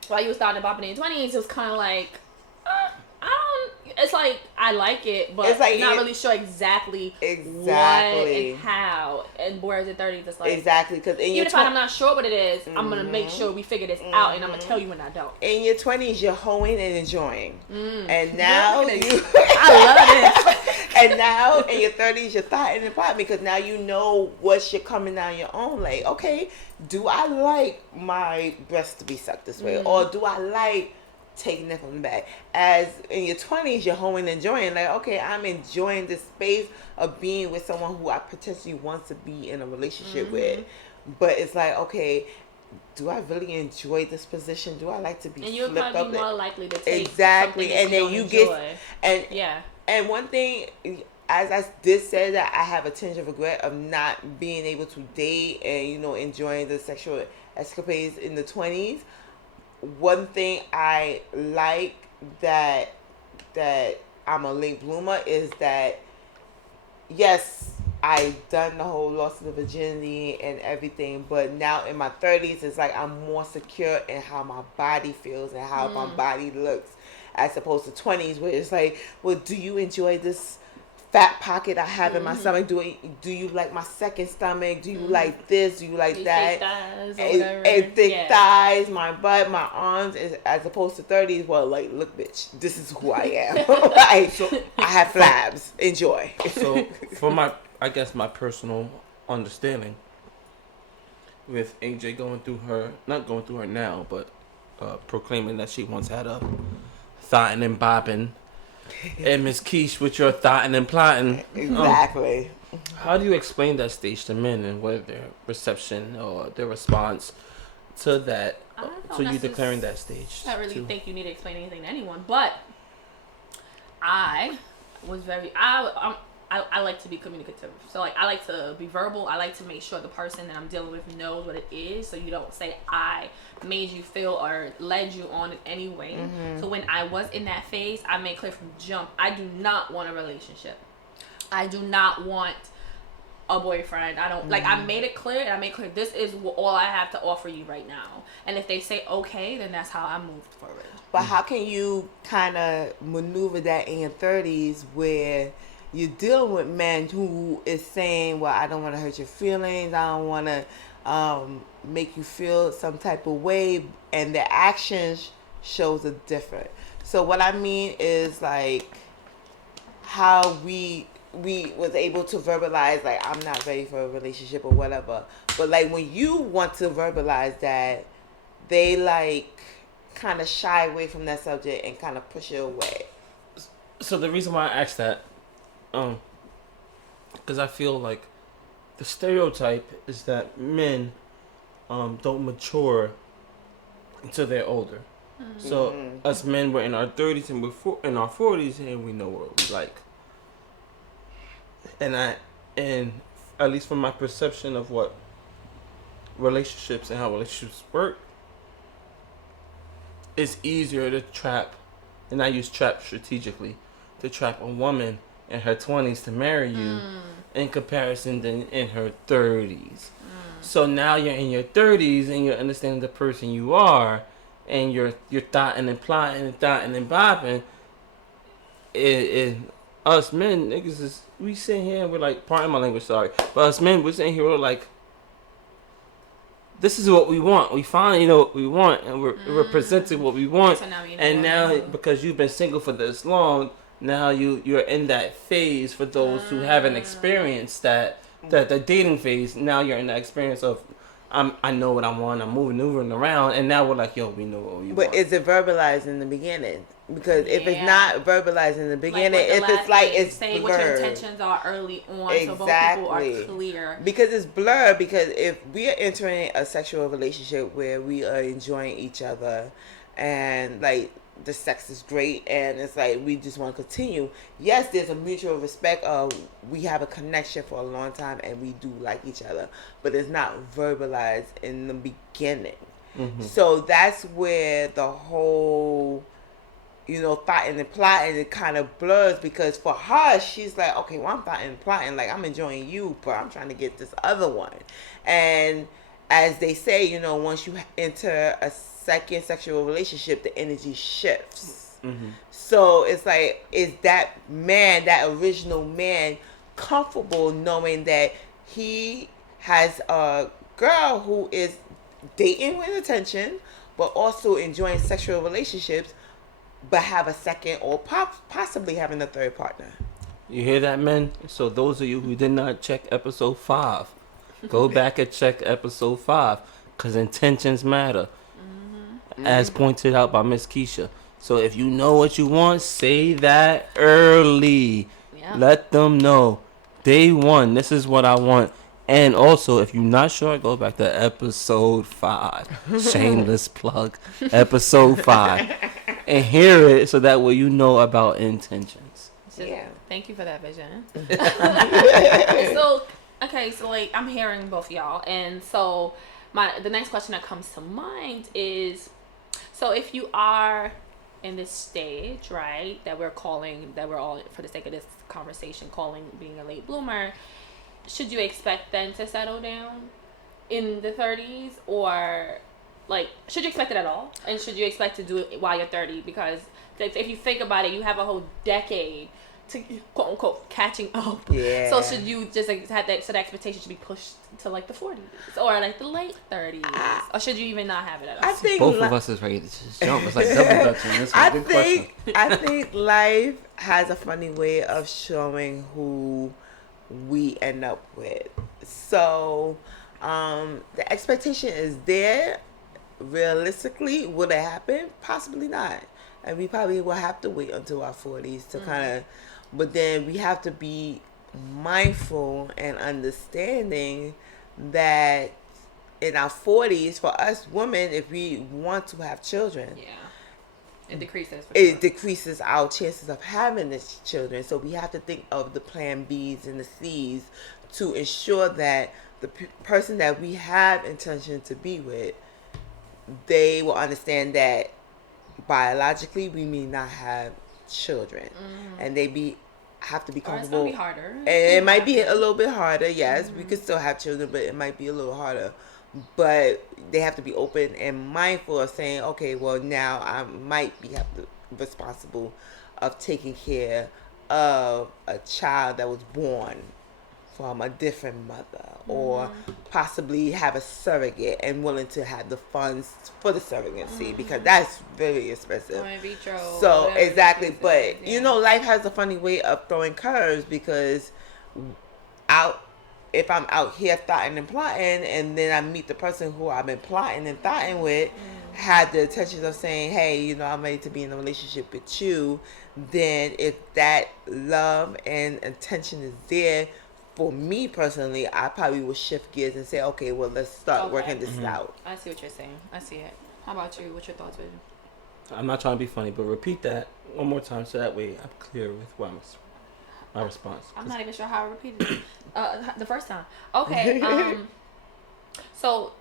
While you was thought and bopping in the 20s, it was kind of like, I don't. It's like I like it, but it's like not really sure exactly what and how. And whereas in 30s, it's like exactly, because even if I'm not sure what it is, I'm gonna make sure we figure this out, and I'm gonna tell you when I don't. In your 20s, you're hoeing and enjoying, and now I love it. And now in your 30s, you're thought and plotting, because now you know what's coming down your own. Like, okay, do I like my breasts to be sucked this way, or do I like taking it from the back? As in your 20s, you're home and enjoying, like, okay, I'm enjoying this space of being with someone who I potentially want to be in a relationship with, but it's like, okay, do I really enjoy this position? Do I like to be and you're flipped probably up? More likely to take exactly, and then you enjoy. get and one thing, as I did say, that I have a tinge of regret of not being able to date and, you know, enjoying the sexual escapades in the 20s. One thing I like that I'm a late bloomer is that, yes, I've done the whole loss of the virginity and everything, but now in my 30s, it's like I'm more secure in how my body feels and how my body looks, as opposed to 20s, where it's like, well, do you enjoy this fat pocket I have in my stomach? Do you like my second stomach? Do you like this? Do you like that? Thick thick thighs, my butt, my arms, as opposed to 30s. Well, like, look, bitch, this is who I am. Like, I have flabs. Enjoy. So, for my personal understanding, with AJ not going through her now, but proclaiming that she once had a thotting and bopping, and Miss Keesh with your thotting and plotting. Exactly. How do you explain that stage to men, and what their reception or their response to that? To you declaring that stage? I really think you need to explain anything to anyone, but I was I like to be communicative. So, like, I like to be verbal. I like to make sure the person that I'm dealing with knows what it is, so you don't say I made you feel or led you on in any way. So when I was in that phase, I made clear from jump, I do not want a relationship. I do not want a boyfriend. I don't like. I made it clear, and I made clear this is all I have to offer you right now. And if they say okay, then that's how I moved forward. But how can you kind of maneuver that in your 30s, where you're dealing with men who is saying, well, I don't want to hurt your feelings, I don't want to make you feel some type of way, and the actions shows a different. So what I mean is, like, how we was able to verbalize, like, I'm not ready for a relationship or whatever, but like when you want to verbalize that, they like kind of shy away from that subject and kind of push it away. So the reason why I asked that, because I feel like the stereotype is that men don't mature until they're older. So us men, we're in our 30s and we're in our 40s, and we know what we like. And at least from my perception of what relationships and how relationships work, it's easier to trap, and I use trap strategically, to trap a woman in her 20s to marry you in comparison than in her 30s. So now you're in your 30s and you're understanding the person you are, and you're thoughting and plotting and thoughting and bopping. It us men niggas is, we sit here and we're like, pardon my language, sorry, but us men, we're sitting here, we're like, this is what we want. We finally know what we want, and we're presenting what we want. So now now because you've been single for this long, now you're in that phase. For those who haven't experienced that the dating phase, now you're in that experience of I know what I want. I'm moving around, and now we're like, yo, we know what we want. But is it verbalized in the beginning? Because if it's not verbalized in the beginning, if it's like it's say blurred. what your intentions are early on, so both people are clear. Because it's blurred. Because if we are entering a sexual relationship where we are enjoying each other, and like the sex is great, and it's like we just want to continue. Yes, there's a mutual respect of we have a connection for a long time, and we do like each other, but it's not verbalized in the beginning. So that's where the whole, thoughting and plotting, it kind of blurs, because for her, she's like, okay, well, I'm thoughting and plotting, like I'm enjoying you, but I'm trying to get this other one. And as they say, once you enter a second sexual relationship, the energy shifts. So it's like, is that man, that original man, comfortable knowing that he has a girl who is dating with attention, but also enjoying sexual relationships, but have a second or possibly having a third partner? You hear that, men? So those of you who did not check episode 5, go back and check episode 5, because intentions matter, as pointed out by Miss Keisha. So if you know what you want, say that early. Yeah. Let them know. Day 1, this is what I want. And also, if you're not sure, go back to episode 5. Shameless plug. Episode 5. And hear it so that way you know about intentions. Yeah. Thank you for that vision. So like, I'm hearing both y'all. And so the next question that comes to mind is, so if you are in this stage, right, that we're all, for the sake of this conversation, calling being a late bloomer, should you expect then to settle down in the 30s, or like, should you expect it at all? And should you expect to do it while you're 30? Because if you think about it, you have a whole decade to quote unquote catching up. Yeah. So should you just have that? So the expectation should be pushed to like the 40s or like the late 30s, or should you even not have it at all? I think both of us is ready to just jump. It's like double dutch on this one. I think life has a funny way of showing who we end up with. So the expectation is there. Realistically, will it happen? Possibly not. And we probably will have to wait until our 40s to kind of, but then we have to be mindful and understanding that in our 40s, for us women, if we want to have children, it decreases. It decreases our chances of having the children. So we have to think of the plan B's and the C's to ensure that the person that we have intention to be with, they will understand that biologically we may not have children, and they have to be comfortable. Or it's gonna be harder. And it might be a little bit harder. Yes, we could still have children, but it might be a little harder. But they have to be open and mindful of saying, okay, well, now I might be responsible of taking care of a child that was born from a different mother, or possibly have a surrogate and willing to have the funds for the surrogacy, because that's very expensive. Or in vitro. So exactly, but life has a funny way of throwing curves, because if I'm out here thoughting and plotting, and then I meet the person who I've been plotting and thoughting with, had the intentions of saying, hey, I'm ready to be in a relationship with you, then if that love and intention is there, for me personally, I probably would shift gears and say, okay, well, let's start working this out. I see what you're saying. I see it. How about you? What's your thoughts, Vision? I'm not trying to be funny, but repeat that one more time so that way I'm clear with my response. I'm not even sure how I repeated it the first time. Okay. So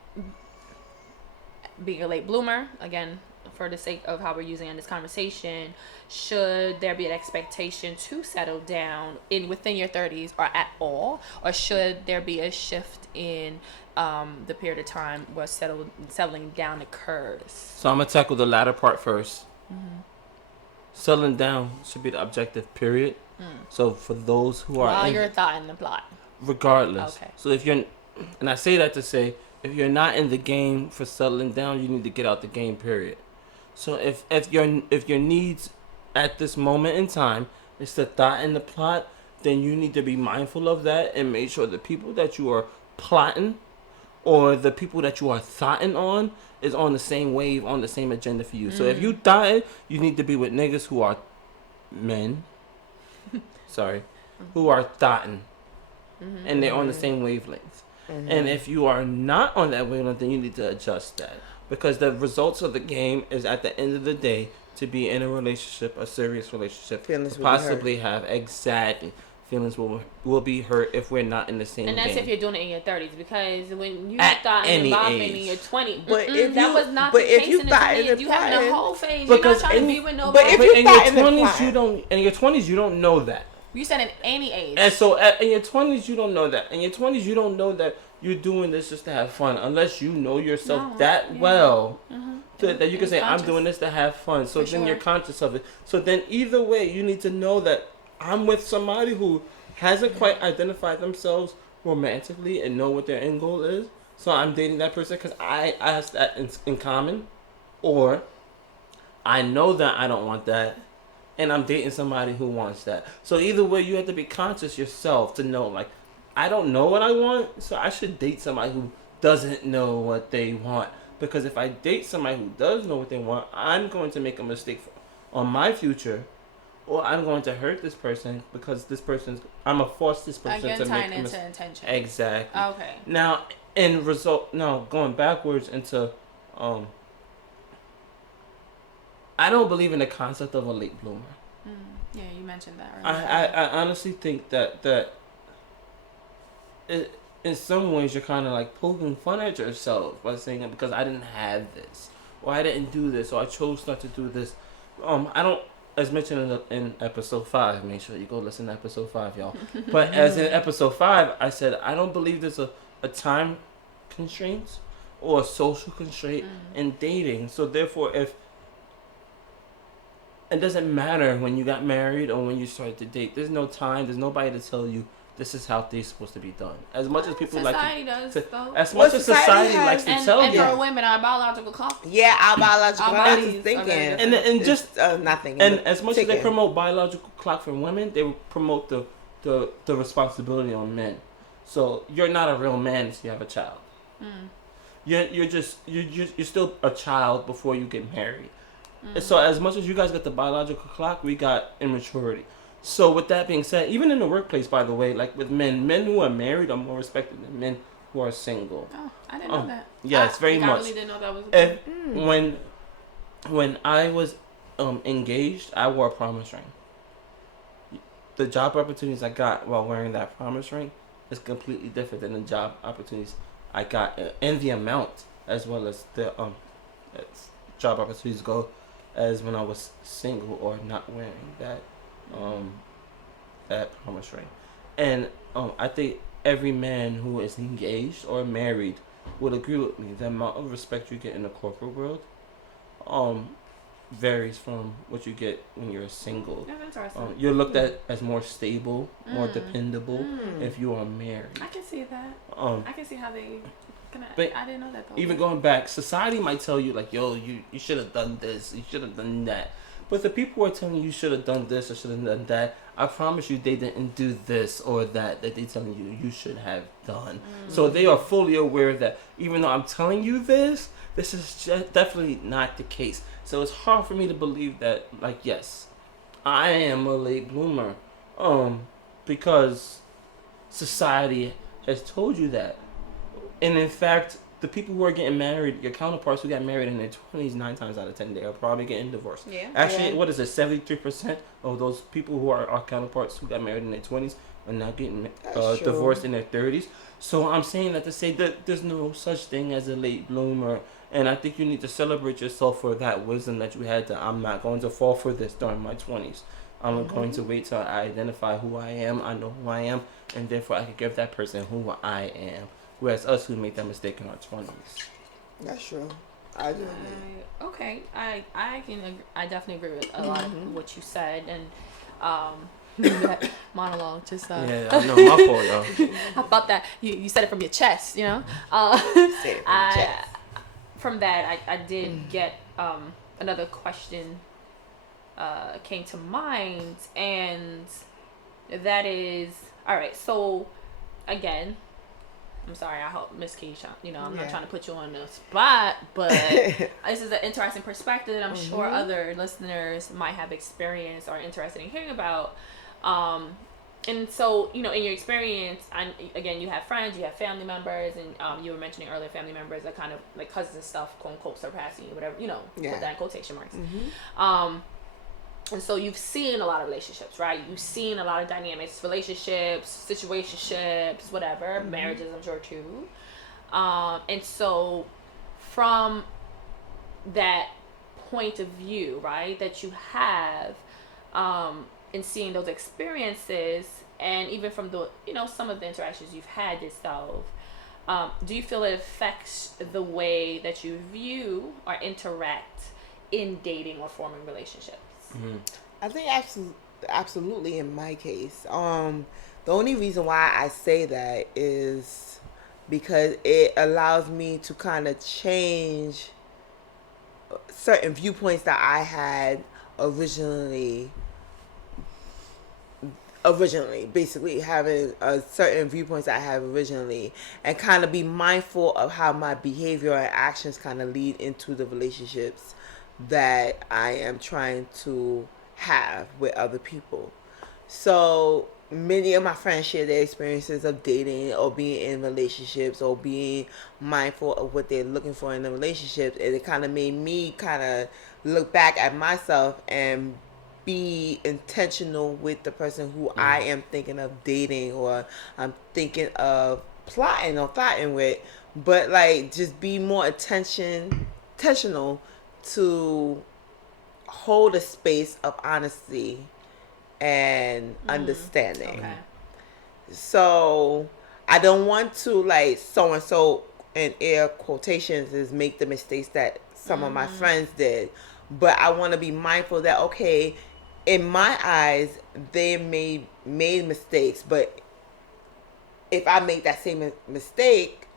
being a late bloomer, again, for the sake of how we're using in this conversation, should there be an expectation to settle down within your 30s or at all, or should there be a shift in the period of time where settling down occurs? So I'm gonna tackle the latter part first. Settling down should be the objective, period. So for those who are While you're thought in the plot, regardless. Okay. So if you're, and I say that to say, if you're not in the game for settling down, you need to get out the game, period. So if your needs at this moment in time is the thought in the plot, then you need to be mindful of that and make sure the people that you are plotting or the people that you are thoughting on is on the same wave, on the same agenda for you. So if you thought, you need to be with niggas who are men, who are thoughting, and they're on the same wavelength. And if you are not on that wavelength, then you need to adjust that. Because the results of the game is at the end of the day to be in a relationship, a serious relationship. Feelings will possibly have feelings will be hurt if we're not in the same and that's game. if you're doing it in your 30s, because when you At thought any involvement age. in your 20s, But if that you- was not but the if case you in the thought 20s. in You having a applying- whole phase. You're not Because trying to in- be with but nobody. if But you in thought your in the 20s, plot- you don't. In your 20s, you don't know that. You said at any age. And so in your 20s, you don't know that. In your 20s, you don't know that you're doing this just to have fun, unless you know yourself well that you can say, I'm doing this to have fun. So then you're conscious of it. So then either way, you need to know that I'm with somebody who hasn't quite identified themselves romantically and know what their end goal is. So I'm dating that person because I have that in common. Or I know that I don't want that, and I'm dating somebody who wants that. So either way, you have to be conscious yourself to know, like, I don't know what I want, so I should date somebody who doesn't know what they want. Because if I date somebody who does know what they want, I'm going to make a mistake on my future, or I'm going to hurt this person because I'm going to force this person you're to tying make a into mistake. intention. Exactly. Okay. Now, going backwards into, I don't believe in the concept of a late bloomer. Yeah, you mentioned that earlier. I honestly think that in some ways you're kind of like poking fun at yourself by saying it because I didn't have this, or I didn't do this, or I chose not to do this. I don't, as mentioned in episode 5, make sure you go listen to episode 5, y'all. But as in episode 5, I said I don't believe there's a time constraint or a social constraint in dating. So therefore, if it doesn't matter when you got married or when you started to date, there's no time, there's nobody to tell you this is how things supposed to be done. As much as people society like does, though. as much as society has- likes to And tell you. for women, our biological clock. Yeah, our biological Our clock bodies is are thinking. very and just nothing. and as much as they ticking. promote biological clock for women, they promote the responsibility on men. So you're not a real man if you have a child. You're still a child before you get married. So as much as you guys got the biological clock, we got immaturity. So with that being said, even in the workplace, by the way, like with men who are married are more respected than men who are single. Oh, I didn't know that. Yes, very much. I really didn't know that was a thing. When I was engaged, I wore a promise ring. The job opportunities I got while wearing that promise ring is completely different than the job opportunities I got, and the amount as well as the job opportunities go as when I was single or not wearing that promise ring. And I think every man who is engaged or married would agree with me. The amount of respect you get in the corporate world varies from what you get when you're single. That's interesting. You're looked at as more stable, more dependable if you are married. I can see that. I can see how they. But I didn't know that though. Even going back, society might tell you like, "Yo, you should have done this, you should have done that." But the people who are telling you should have done this or should have done that, I promise you they didn't do this or that they telling you should have done. So they are fully aware that even though I'm telling you this is definitely not the case. So it's hard for me to believe that, like, yes, I am a late bloomer, because society has told you that. And in fact, the people who are getting married, your counterparts who got married in their 20s, 9 times out of 10, they are probably getting divorced. Yeah. Actually, what is it? 73% of those people who are our counterparts who got married in their 20s are now getting divorced in their 30s. So I'm saying that to say that there's no such thing as a late bloomer. And I think you need to celebrate yourself for that wisdom that you had to, I'm not going to fall for this during my 20s. I'm going to wait till I identify who I am, I know who I am, and therefore I can give that person who I am. Whereas us who make that mistake in our 20s. That's true. I do. Okay, I definitely agree with a lot of what you said, and that monologue just yeah, I know, my fault, y'all. How about that? You said it from your chest, you know. Say it from your chest. From that, I did get another question came to mind, and that is, all right. So again, I'm sorry. I hope Miss Keesh, I'm not trying to put you on the spot, but this is an interesting perspective that I'm sure other listeners might have experienced or are interested in hearing about. And so, in your experience, again, you have friends, you have family members, and you were mentioning earlier family members that kind of like cousins and stuff, quote unquote, surpassing you, whatever, with that in quotation marks. And so you've seen a lot of relationships, right? You've seen a lot of dynamics, relationships, situationships, whatever, marriages, I'm sure too. And so from that point of view, right, that you have, in seeing those experiences, and even from the, some of the interactions you've had yourself, do you feel it affects the way that you view or interact in dating or forming relationships? I think absolutely in my case. The only reason why I say that is because it allows me to kind of change certain viewpoints that I had originally, basically having a certain viewpoints that I had originally, and kind of be mindful of how my behavior and actions kind of lead into the relationships that I am trying to have with other people. So many of my friends share their experiences of dating or being in relationships or being mindful of what they're looking for in the relationships, and it kind of made me kind of look back at myself and be intentional with the person who I am thinking of dating or I'm thinking of plotting or thotting with, but like just be more intentional to hold a space of honesty and understanding. Okay. So I don't want to like so and so in air quotations is make the mistakes that some of my friends did, but I want to be mindful that okay, in my eyes they made mistakes, but if I make that same mistake,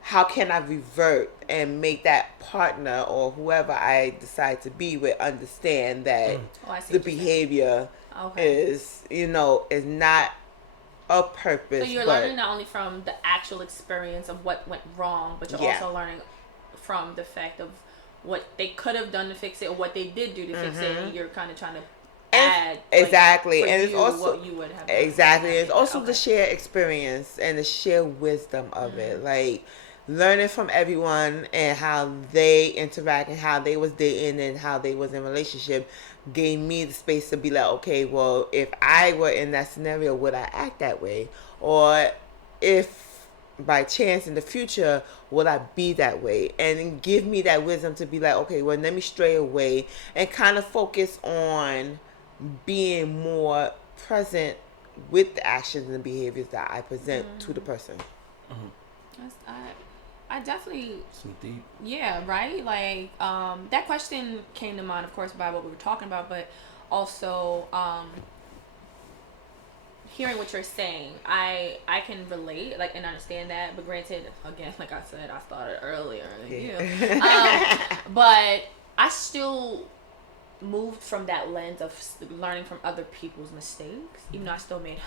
how can I revert and make that partner or whoever I decide to be with understand that the behavior is, is not a purpose. So you're learning not only from the actual experience of what went wrong, but you're also learning from the fact of what they could have done to fix it or what they did do to fix it, and you're kind of trying to add exactly, like, and it's also what you would have exactly. It's also the shared experience and the shared wisdom of it, like learning from everyone and how they interact and how they was dating and how they was in relationship gave me the space to be like, okay, well, if I were in that scenario, would I act that way? Or if by chance in the future, will I be that way? And give me that wisdom to be like, okay, well, let me stray away and kind of focus on being more present with the actions and behaviors that I present to the person. I definitely Some deep. Yeah, right? Like that question came to mind, of course, by what we were talking about, but also hearing what you're saying, I can relate, like, and understand that. But granted, again, like I said, I started earlier than you, but I still moved from that lens of learning from other people's mistakes, even though I still made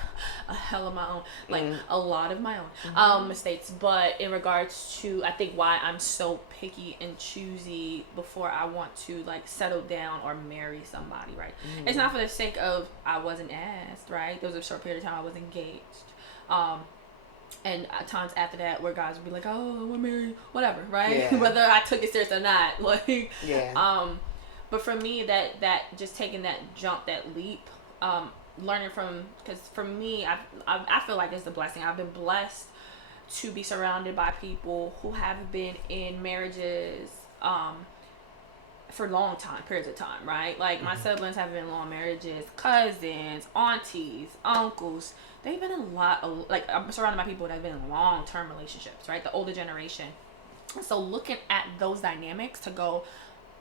a hell of my own, like a lot of my own mistakes. But in regards to, I think why I'm so picky and choosy before I want to like settle down or marry somebody, right? It's not for the sake of I wasn't asked, right? There was a short period of time I was engaged. And at times after that, where guys would be like, "Oh, we're married, whatever," right? Yeah. Whether I took it serious or not, like, Yeah. But for me, that just taking that jump, that leap, learning from, because for me, I feel like it's a blessing. I've been blessed to be surrounded by people who have been in marriages, for long time periods of time, right? Like my siblings have been in long marriages, cousins, aunties, uncles. They've been in a lot of, like, I'm surrounded by people that have been in long-term relationships, right? The older generation. So looking at those dynamics to go,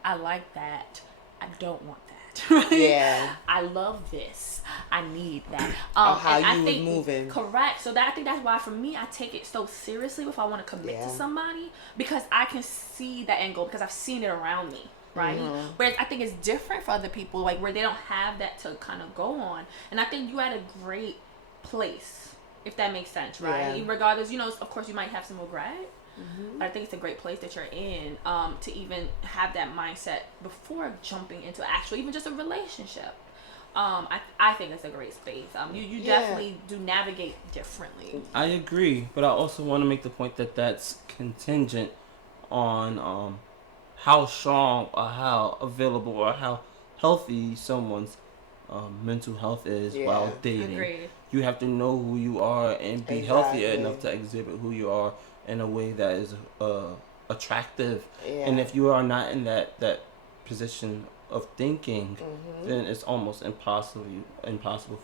I like that. I don't want that. Right? Yeah. I love this. I need that. How and I you was think, moving. correct. So that, I think that's why for me, I take it so seriously if I want to commit Yeah. to somebody, because I can see that end goal, because I've seen it around me. Right. Mm-hmm. Whereas I think it's different for other people, like where they don't have that to kind of go on. And I think you're at a great place, if that makes sense, right? Yeah. Regardless, of course you might have some regret, but I think it's a great place that you're in, to even have that mindset before jumping into actual, even just a relationship. I think it's a great space. You definitely do navigate differently. I agree, but I also want to make the point that that's contingent on how strong or how available or how healthy someone's mental health is while dating. Agreed. You have to know who you are and be healthy enough to exhibit who you are in a way that is attractive. Yeah. And if you are not in that position of thinking, then it's almost impossible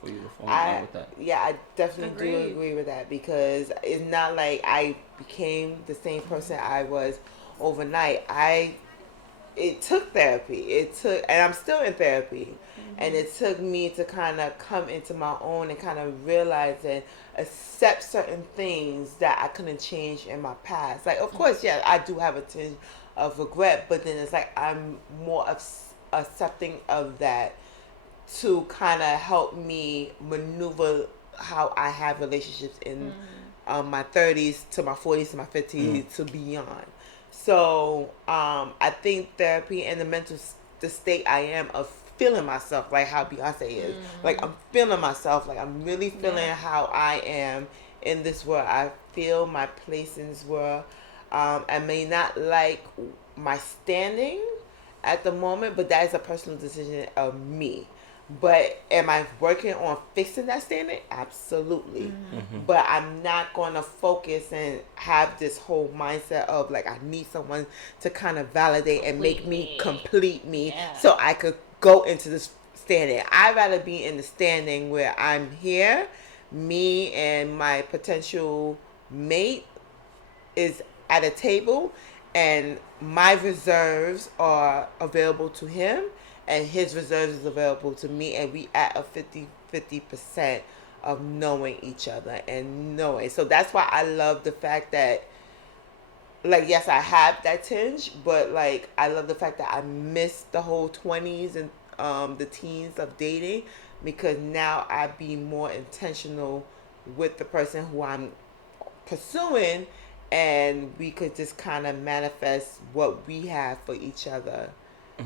for you to fall in love with that. Yeah, I definitely do Agreed. agree with that, because it's not like I became the same person I was overnight. It took therapy. And I'm still in therapy. And it took me to kind of come into my own and kind of realize and accept certain things that I couldn't change in my past. Like, of course, yeah, I do have a tinge of regret, but then it's like I'm more accepting of that to kind of help me maneuver how I have relationships in my 30s to my 40s to my 50s to beyond. So I think therapy and the state I am of feeling myself, like how Beyonce is. Like, I'm feeling myself. Like, I'm really feeling how I am in this world. I feel my place in this world. I may not like my standing at the moment, but that is a personal decision of me. But am I working on fixing that standard? Absolutely. But I'm not going to focus and have this whole mindset of like I need someone to kind of validate and make me complete me so I could go into this standing. I'd rather be in the standing where I'm here, me and my potential mate is at a table, and my reserves are available to him and his reserves is available to me, and we at a 50% of knowing each other and knowing. So that's why I love the fact that, like, yes, I have that tinge, but like I love the fact that I missed the whole 20s and the teens of dating, because now I be more intentional with the person who I'm pursuing, and we could just kind of manifest what we have for each other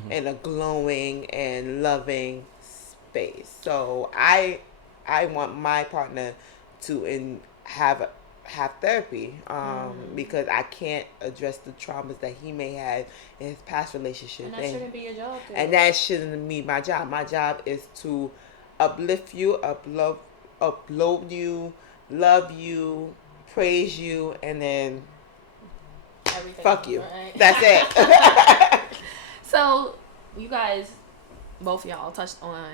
in a glowing and loving space. So I want my partner to have therapy, because I can't address the traumas that he may have in his past relationships. And that shouldn't be your job. Too. And that shouldn't be my job. My job is to uplift you, upload you, love you, praise you, and then Everything fuck you. Right? That's it. So, you guys, both of y'all touched on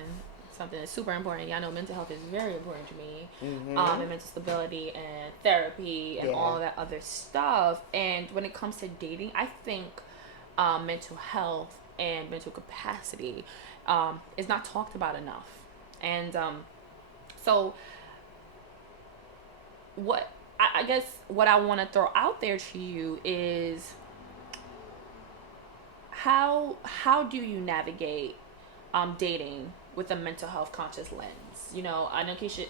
something that's super important. Y'all know mental health is very important to me, and mental stability and therapy and all of that other stuff. And when it comes to dating, I think mental health and mental capacity is not talked about enough. And so, what I guess what I want to throw out there to you is how do you navigate dating with a mental health conscious lens? You know, I know Keesh,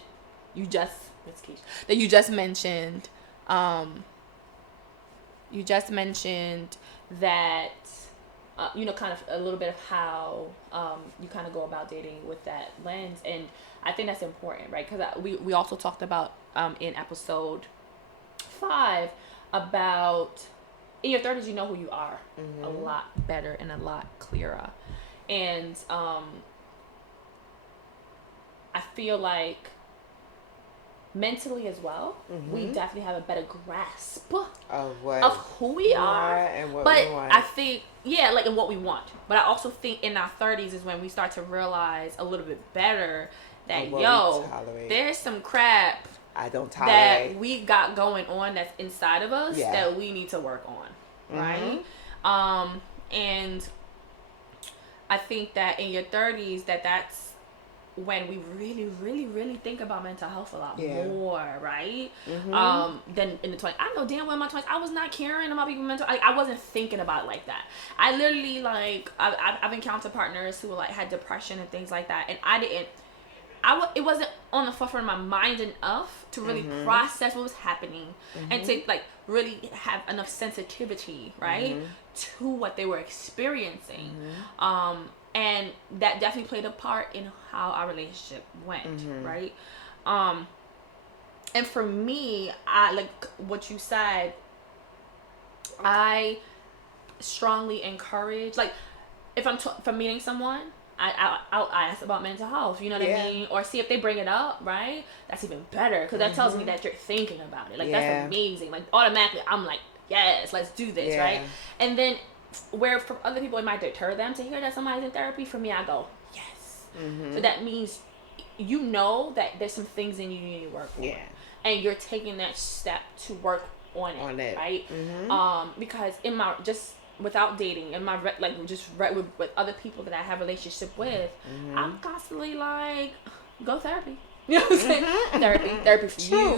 you just mentioned that kind of a little bit of how you kind of go about dating with that lens, and I think that's important, right? Because we also talked about in episode 25 about, in your 30s, you know who you are a lot better and a lot clearer. And I feel like mentally as well, we definitely have a better grasp of who we are and what but we want. I think like in what we want, but I also think in our 30s is when we start to realize a little bit better that there's some crap I don't tolerate that we got going on that's inside of us that we need to work on, right? And I think that in your 30s that's when we really, really, really think about mental health a lot more, right? Than in the 20s. I know damn well in my 20s, I was not caring about people mental. I wasn't thinking about it like that. I literally I've encountered partners who had depression and things like that, and I didn't. It wasn't on the forefront of my mind enough to really process what was happening and to really have enough sensitivity, right, to what they were experiencing. And that definitely played a part in how our relationship went, right? And for me, I like what you said. I strongly encourage, if I'm meeting someone, I'll ask about mental health, you know what I mean? Or see if they bring it up, right? That's even better, because that tells me that you're thinking about it. That's amazing. Automatically, I'm like, yes, let's do this, right? And then, where for other people it might deter them to hear that somebody's in therapy, for me, I go, yes. So that means you know that there's some things in you need to work on. And you're taking that step to work on it. Right? Because in my, just without dating, in my with other people that I have relationship with, I'm constantly go therapy. You know what I'm saying?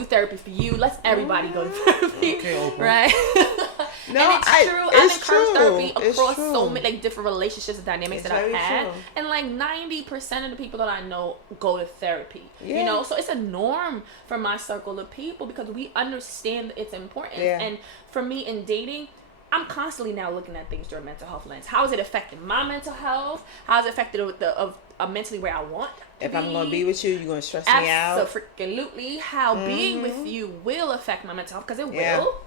Therapy for you. Let's everybody go to therapy, right? No, and it's true. I've encouraged therapy across true. So many different relationships and dynamics that I've had, and 90% of the people that I know go to therapy. You know, so it's a norm for my circle of people because we understand its importance. And for me in dating, I'm constantly now looking at things through a mental health lens. How is it affecting my mental health? How is it affected of mentally where I want to if be? I'm going to be with you, you're going to stress me out. Absolutely. How being with you will affect my mental health, because it will.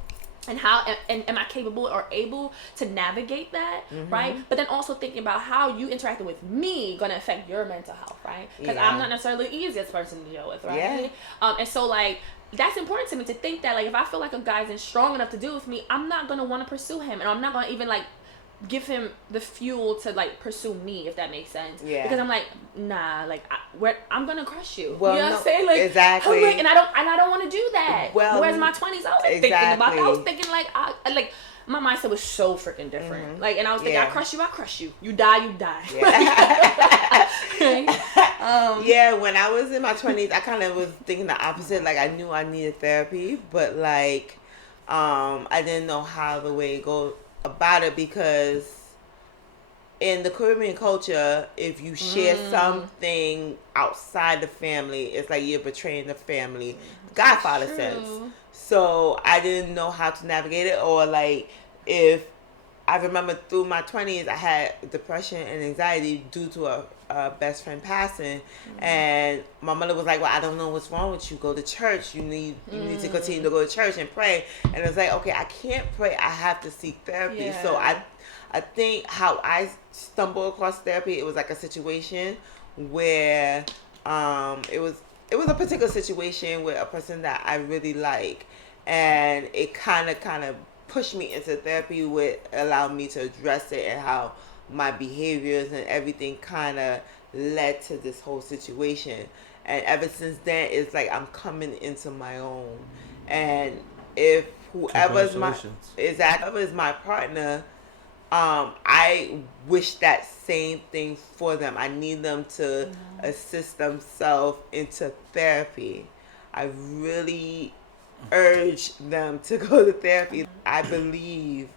And how and am I capable or able to navigate that, right? But then also thinking about how you interacting with me going to affect your mental health, right? Because I'm not necessarily the easiest person to deal with, right? And so that's important to me to think that if I feel like a guy isn't strong enough to deal with me, I'm not going to want to pursue him, and I'm not going to even give him the fuel to pursue me, if that makes sense. Because I'm nah, I'm gonna crush you. Well, you know what I'm saying? Exactly. And I don't want to do that. Well, whereas my 20s, I was thinking about that. I was thinking my mindset was so freaking different. And I was thinking, I crush you. You die. When I was in my 20s, I kind of was thinking the opposite. I knew I needed therapy, but I didn't know how the way to go about it, because in the Caribbean culture, if you share something outside the family, it's you're betraying the family. Godfather sense. So I didn't know how to navigate it, or if I remember through my 20s, I had depression and anxiety due to a best friend passing, and my mother was well, I don't know what's wrong with you. Go to church. You need to continue to go to church and pray. And it's okay, I can't pray. I have to seek therapy. So I think how I stumbled across therapy, it was a situation where it was a particular situation with a person that I really like, and it kind of pushed me into therapy, which allowed me to address it, and how my behaviors and everything kind of led to this whole situation. And ever since then, it's I'm coming into my own. And if whoever's my partner, I wish that same thing for them. I need them to assist themselves into therapy. I really urge them to go to therapy. I believe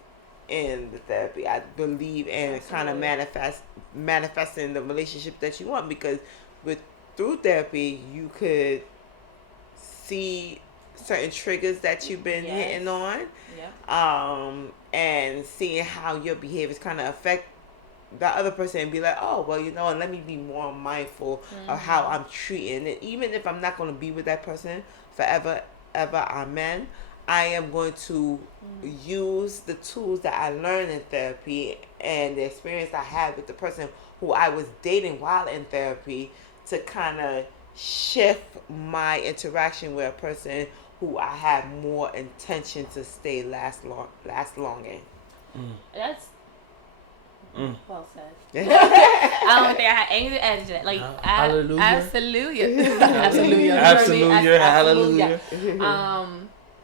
in the therapy. I believe in kind of manifesting the relationship that you want, because through therapy you could see certain triggers that you've been hitting on, and seeing how your behaviors kind of affect the other person, and be oh, well, let me be more mindful of how I'm treating it. Even if I'm not going to be with that person forever, ever, amen, I am going to use the tools that I learned in therapy and the experience I had with the person who I was dating while in therapy to kind of shift my interaction with a person who I have more intention to stay last long in. That's well said. I don't think I had anything to add to that. Like, hallelujah. Absolutely. Absolutely. Hallelujah.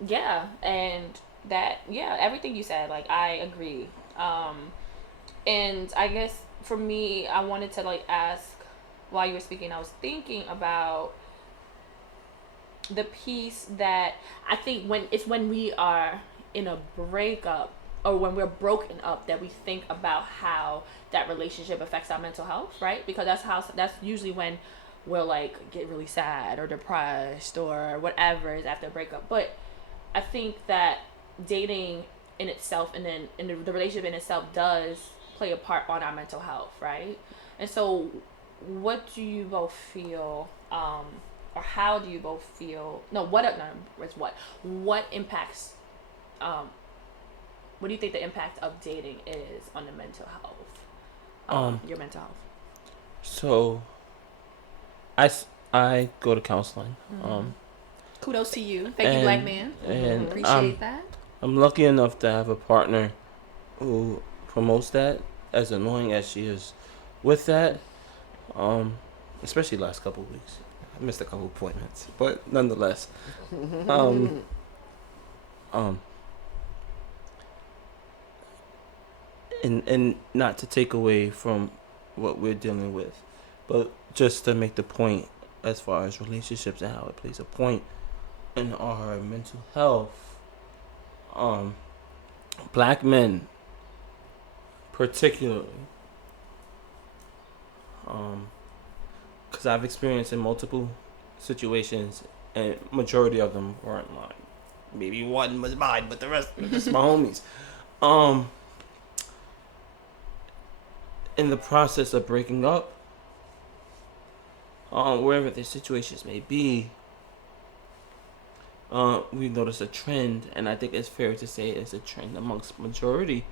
Yeah, and that, yeah, everything you said, like, I agree. And I guess for me, I wanted to, like, ask, while you were speaking, I was thinking about the piece that I think when we are in a breakup or when we're broken up, that we think about how that relationship affects our mental health, right? Because that's usually when we'll, like, get really sad or depressed or whatever is after a breakup. But I think that dating in itself and then the relationship in itself does play a part on our mental health, right? And so what do you both feel, or how do you both feel, what impacts, what do you think the impact of dating is on the mental health, your mental health? So I go to counseling. Kudos to you. Thank you, Black man. And appreciate that. I'm lucky enough to have a partner who promotes that, as annoying as she is with that. Especially last couple of weeks. I missed a couple appointments, but nonetheless. And not to take away from what we're dealing with, but just to make the point as far as relationships and how it plays a point in our mental health. Black men particularly, because I've experienced in multiple situations, and majority of them weren't mine. Maybe one was mine, but the rest were just my homies. In the process of breaking up, wherever the situations may be, we notice a trend, and I think it's fair to say it's a trend amongst majority,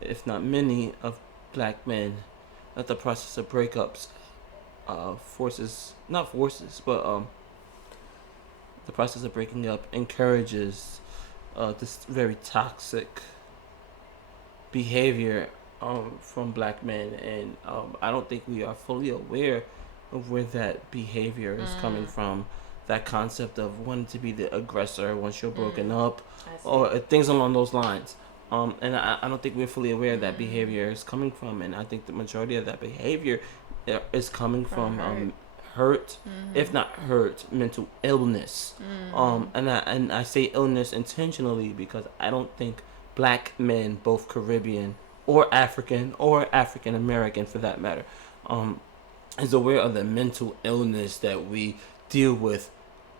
if not many, of black men, that the process of breakups the process of breaking up encourages this very toxic behavior from black men, and I don't think we are fully aware of where that behavior is coming from. That concept of wanting to be the aggressor once you're broken up, or things along those lines. And I don't think we're fully aware of that behavior is coming from, and I think the majority of that behavior is coming from hurt, if not hurt, mental illness. And I say illness intentionally because I don't think black men, both Caribbean or African American for that matter, is aware of the mental illness that we deal with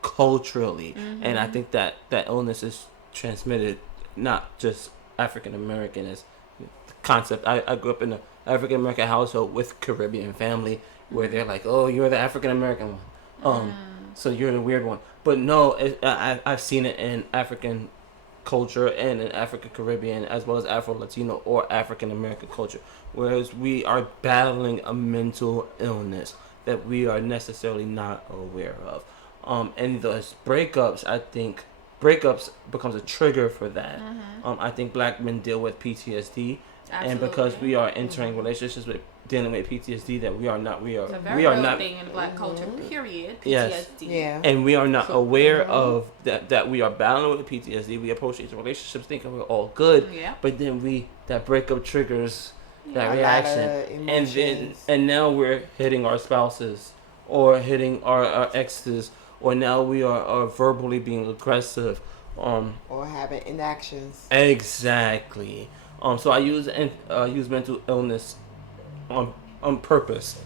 culturally. And I think that illness is transmitted not just African American as the concept. I grew up in an African American household with Caribbean family where they're like, oh, you're the African American one, so you're the weird one. But no, I've seen it in African culture and in African Caribbean as well as Afro Latino or African American culture, whereas we are battling a mental illness that we are necessarily not aware of. And those breakups, I think breakups becomes a trigger for that. I think black men deal with PTSD. Absolutely. And because we are entering relationships with dealing with PTSD, that we are not it's a very real thing in black culture, period. PTSD. Yes. Yeah. And we are not aware of that we are battling with PTSD. We approach these relationships thinking we're all good, but then that breakup triggers that reaction, and now we're hitting our spouses or hitting our exes, or now we are verbally being aggressive, or having inactions. Exactly. So I use mental illness on purpose.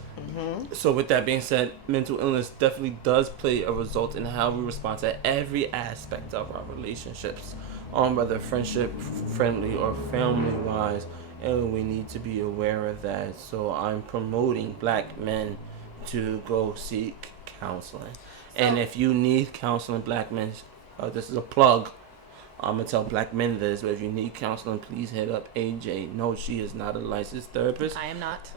So with that being said, mental illness definitely does play a result in how we respond to every aspect of our relationships, whether friendship, friendly, or family wise. And we need to be aware of that. So I'm promoting black men to go seek counseling. And if you need counseling, black men, this is a plug. I'm gonna tell black men this, but if you need counseling, please hit up AJ. No, she is not a licensed therapist. I am not.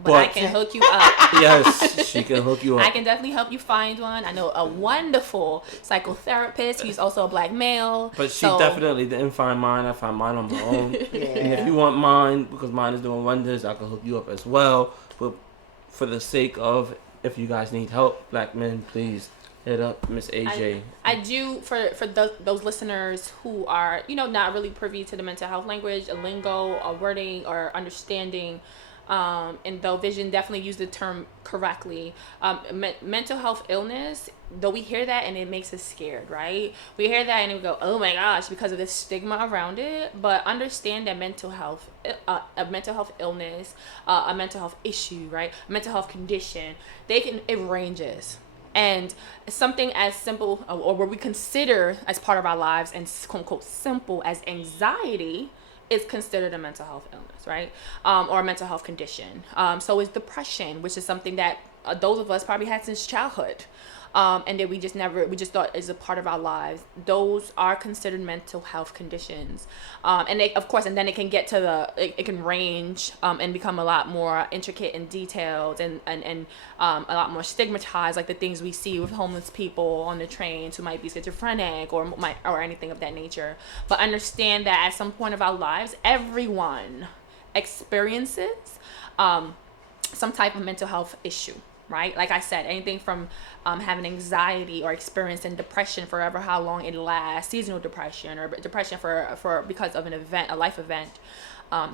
But I can hook you up. Yes, she can hook you up. I can definitely help you find one. I know a wonderful psychotherapist. He's also a black male. But she definitely didn't find mine. I found mine on my own. And if you want mine, because mine is doing wonders, I can hook you up as well. But for the sake of, if you guys need help, black men, please hit up Miss AJ. I do, for those listeners who are, not really privy to the mental health language, a lingo, a wording, or understanding, and though Vision definitely used the term correctly, mental health illness, though we hear that and it makes us scared, right? We hear that and we go, oh my gosh, because of the stigma around it. But understand that mental health, a mental health illness, a mental health issue, right? A mental health condition, it ranges. And something as simple, or what we consider as part of our lives and quote unquote simple as anxiety, is considered a mental health illness, right? Or a mental health condition. So is depression, which is something that those of us probably had since childhood. And that we just thought is a part of our lives. Those are considered mental health conditions. And they, of course, and then it can get to it can range and become a lot more intricate and detailed and a lot more stigmatized, like the things we see with homeless people on the trains who might be schizophrenic or anything of that nature. But understand that at some point of our lives, everyone experiences some type of mental health issue. Right? Like I said, anything from having anxiety or experiencing depression forever, how long it lasts, seasonal depression, or depression for because of an event, a life event.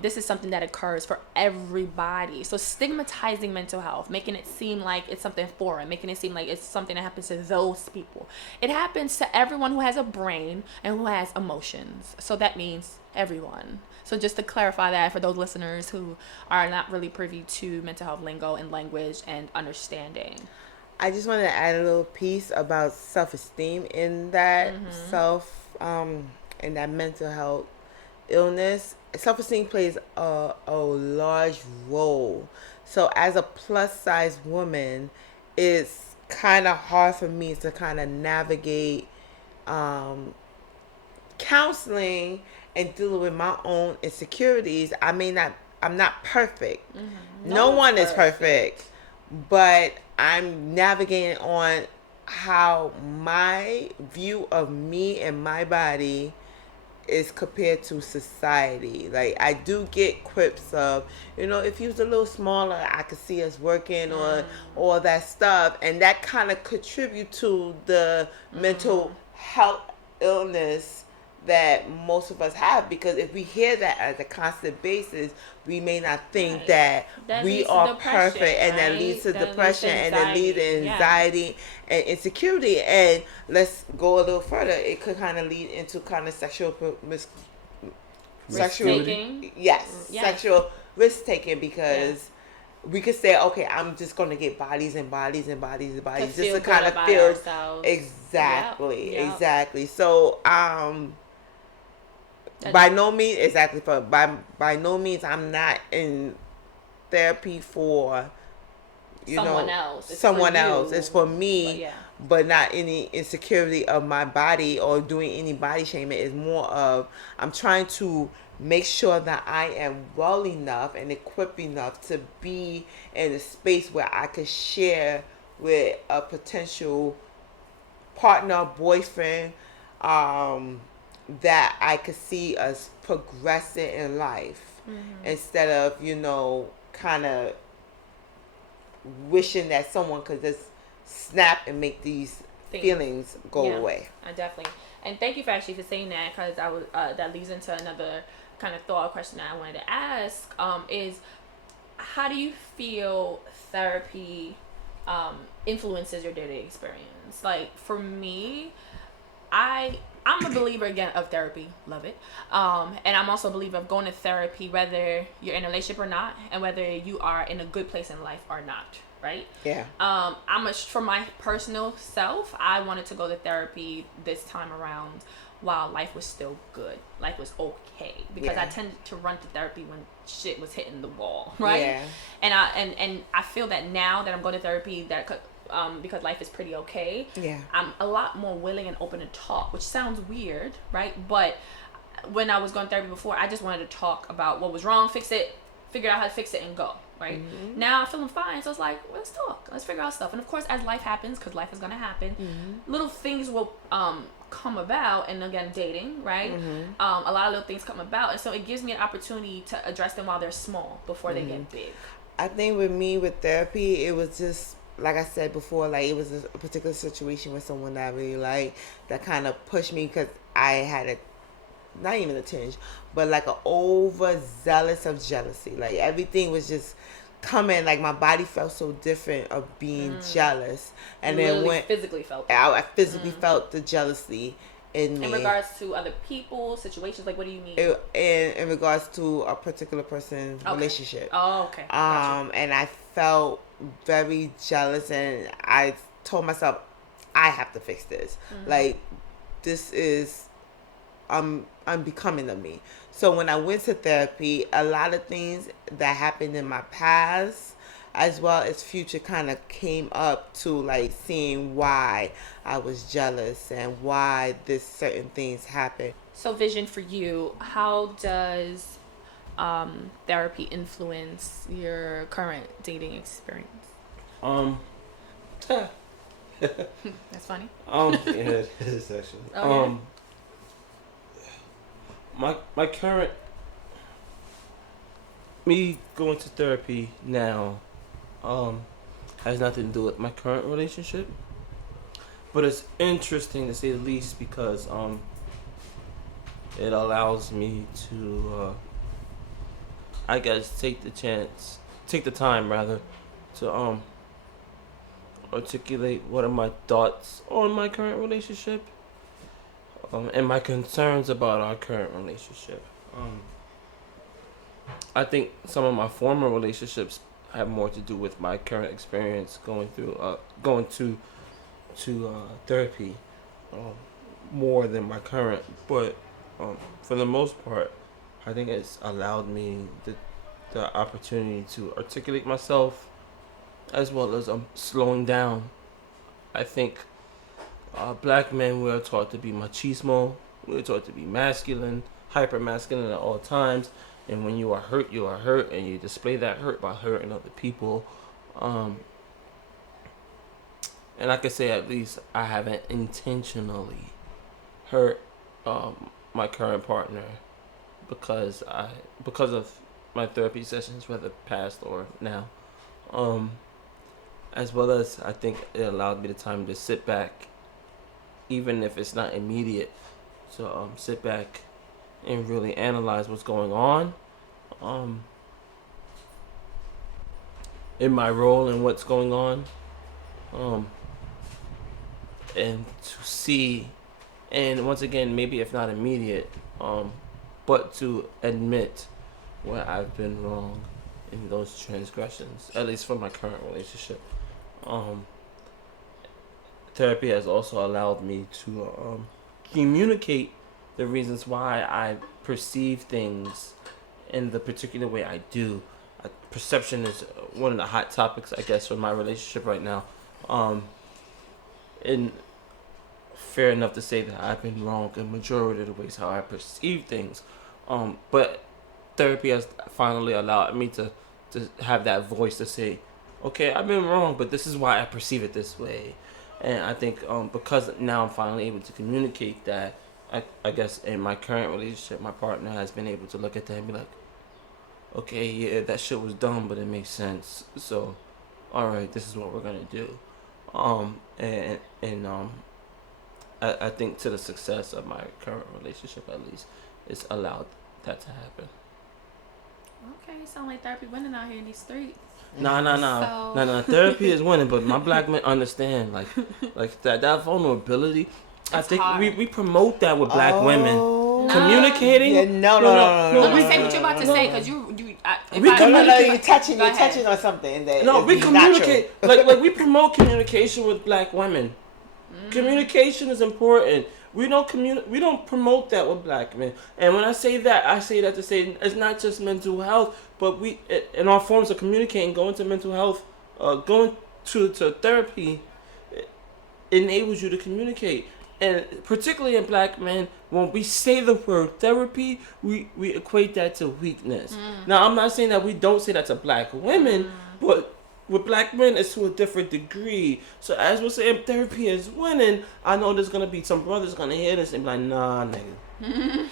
This is something that occurs for everybody. So stigmatizing mental health, making it seem like it's something foreign, making it seem like it's something that happens to those people. It happens to everyone who has a brain and who has emotions. So that means everyone. So just to clarify that for those listeners who are not really privy to mental health lingo and language and understanding. I just wanted to add a little piece about self-esteem in that in that mental health illness. Self-esteem plays a large role. So as a plus-size woman, it's kind of hard for me to kind of navigate counseling and dealing with my own insecurities. I'm not perfect. Mm-hmm. No one is perfect. But I'm navigating on how my view of me and my body is compared to society. Like, I do get quips of, if you was a little smaller, I could see us working or all that stuff. And that kind of contribute to the mental health illness that most of us have, because if we hear that as a constant basis, we may not think that we are perfect, and that leads to depression, and that leads to anxiety and insecurity. And let's go a little further, it could kind of lead into kind of sexual risk taking, because we could say, okay, I'm just going to get bodies and bodies and bodies and bodies just to kind of feel ourselves. Exactly. So by no means I'm not in therapy for someone else. It's for me, but not any insecurity of my body or doing any body shaming. It's more of, I'm trying to make sure that I am well enough and equipped enough to be in a space where I could share with a potential partner, boyfriend, that I could see us progressing in life, instead of, kind of wishing that someone could just snap and make these feelings go away. I definitely. And thank you for saying that, because that leads into another kind of thought question that I wanted to ask, is how do you feel therapy influences your day-to-day experience? Like, for me, I'm a believer, again, of therapy. Love it. And I'm also a believer of going to therapy whether you're in a relationship or not, and whether you are in a good place in life or not, right? Yeah. For my personal self, I wanted to go to therapy this time around while life was still good. Life was okay. Because I tended to run to therapy when shit was hitting the wall, right? Yeah. And I feel that now that I'm going to therapy, that because life is pretty okay. Yeah. I'm a lot more willing and open to talk, which sounds weird, right? But when I was going therapy before, I just wanted to talk about what was wrong, fix it, figure out how to fix it, and go. Right. Now I'm feeling fine, so it's like, let's talk, let's figure out stuff. And of course, as life happens, because life is gonna happen, little things will come about. And again, dating, right? A lot of little things come about, and so it gives me an opportunity to address them while they're small before they get big. I think with me with therapy, it was just like I said before, like it was a particular situation with someone that I really like that kind of pushed me because I had a not even a tinge, but like an overzealous of jealousy. Like everything was just coming, like my body felt so different of being jealous, and you then when physically felt I physically felt the jealousy in me. In regards to other people, situations, like what do you mean? In regards to a particular person's relationship. Oh, okay. Gotcha. And I felt very jealous, and I told myself, I have to fix this. Like this is unbecoming of me. So when I went to therapy, a lot of things that happened in my past as well as future kind of came up to like seeing why I was jealous and why this certain things happened. So vision for you, how does therapy influence your current dating experience? That's That's funny. Yeah, it is actually. Oh, My current me going to therapy now has nothing to do with my current relationship, but it's interesting to say the least because it allows me to I guess take the time rather to articulate what are my thoughts on my current relationship and my concerns about our current relationship. I think some of my former relationships have more to do with my current experience going to therapy more than my current. But for the most part, I think it's allowed me the opportunity to articulate myself as well as slowing down. I think black men, we are taught to be machismo. We're taught to be masculine, hyper masculine at all times. And when you are hurt, and you display that hurt by hurting other people. And I can say at least I haven't intentionally hurt my current partner because of my therapy sessions, whether past or now. As well as I think it allowed me the time to sit back, even if it's not immediate, to sit back and really analyze what's going on in my role and what's going on, and to see, and once again, maybe if not immediate, but to admit where I've been wrong in those transgressions, at least for my current relationship. Therapy has also allowed me to communicate the reasons why I perceive things in the particular way I do. Perception is one of the hot topics, I guess, for my relationship right now. And fair enough to say that I've been wrong in majority of the ways how I perceive things. But therapy has finally allowed me to have that voice to say, okay, I've been wrong, but this is why I perceive it this way. And I think because now I'm finally able to communicate that, I guess in my current relationship, my partner has been able to look at that and be like, okay, yeah, that shit was dumb, but it makes sense. So, all right, this is what we're gonna do. I think to the success of my current relationship, at least, it's allowed that to happen. Okay, you sound like therapy winning out here in these streets. Nah. Therapy is winning, but my black men understand like that vulnerability. I think we promote that with black women. Communicating. Yeah, no. Say what you're about to say, because you're touching on something. That we communicate like we promote communication with black women. Communication is important. We don't promote that with black men. And when I say that to say it's not just mental health, but in our forms of communicating, going to mental health, going to therapy enables you to communicate. And particularly in black men, when we say the word therapy, we equate that to weakness. Now, I'm not saying that we don't say that to black women, but with black men, it's to a different degree. So as we're saying therapy is winning, I know there's going to be some brothers going to hear this and be like, nah, nigga.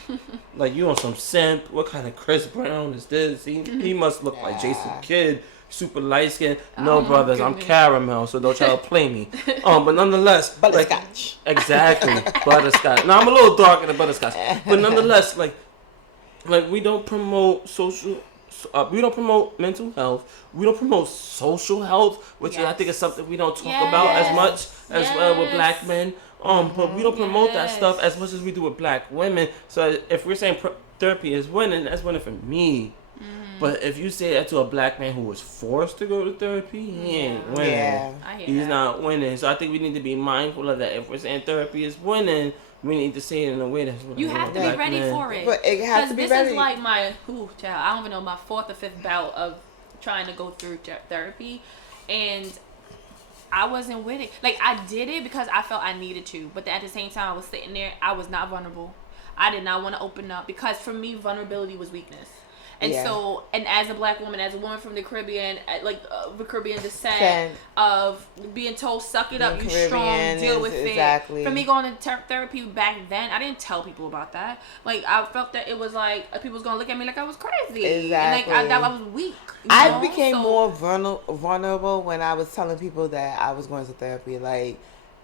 Like, you on some simp. What kind of Chris Brown is this? He must look like Jason Kidd. Super light skin. No, brothers, I'm caramel, so don't try to play me. But nonetheless, butterscotch. Like, exactly, butterscotch. Now I'm a little darker than butterscotch, but nonetheless, like we don't promote we don't promote mental health. We don't promote social health, which I think is something we don't talk about as much as well with black men. But we don't promote that stuff as much as we do with black women. So if we're saying therapy is winning, that's winning for me. But if you say that to a black man who was forced to go to therapy, he ain't winning. Yeah. He's not winning. So I think we need to be mindful of that. If we're saying therapy is winning, we need to say it in a way that's you have to be ready for it. But it has to be this ready. is like my child. I don't even know, my 4th or 5th bout of trying to go through therapy, and I wasn't with it. Like, I did it because I felt I needed to, but at the same time, I was sitting there. I was not vulnerable. I did not want to open up because for me, vulnerability was weakness. And so, and as a black woman, as a woman from the Caribbean, the Caribbean descent, of being told, suck it up, you strong, deal with it. For me going to therapy back then, I didn't tell people about that. Like, I felt that it was like, people was going to look at me like I was crazy. Exactly. And like, I was weak. I became more vulnerable when I was telling people that I was going to therapy. Like,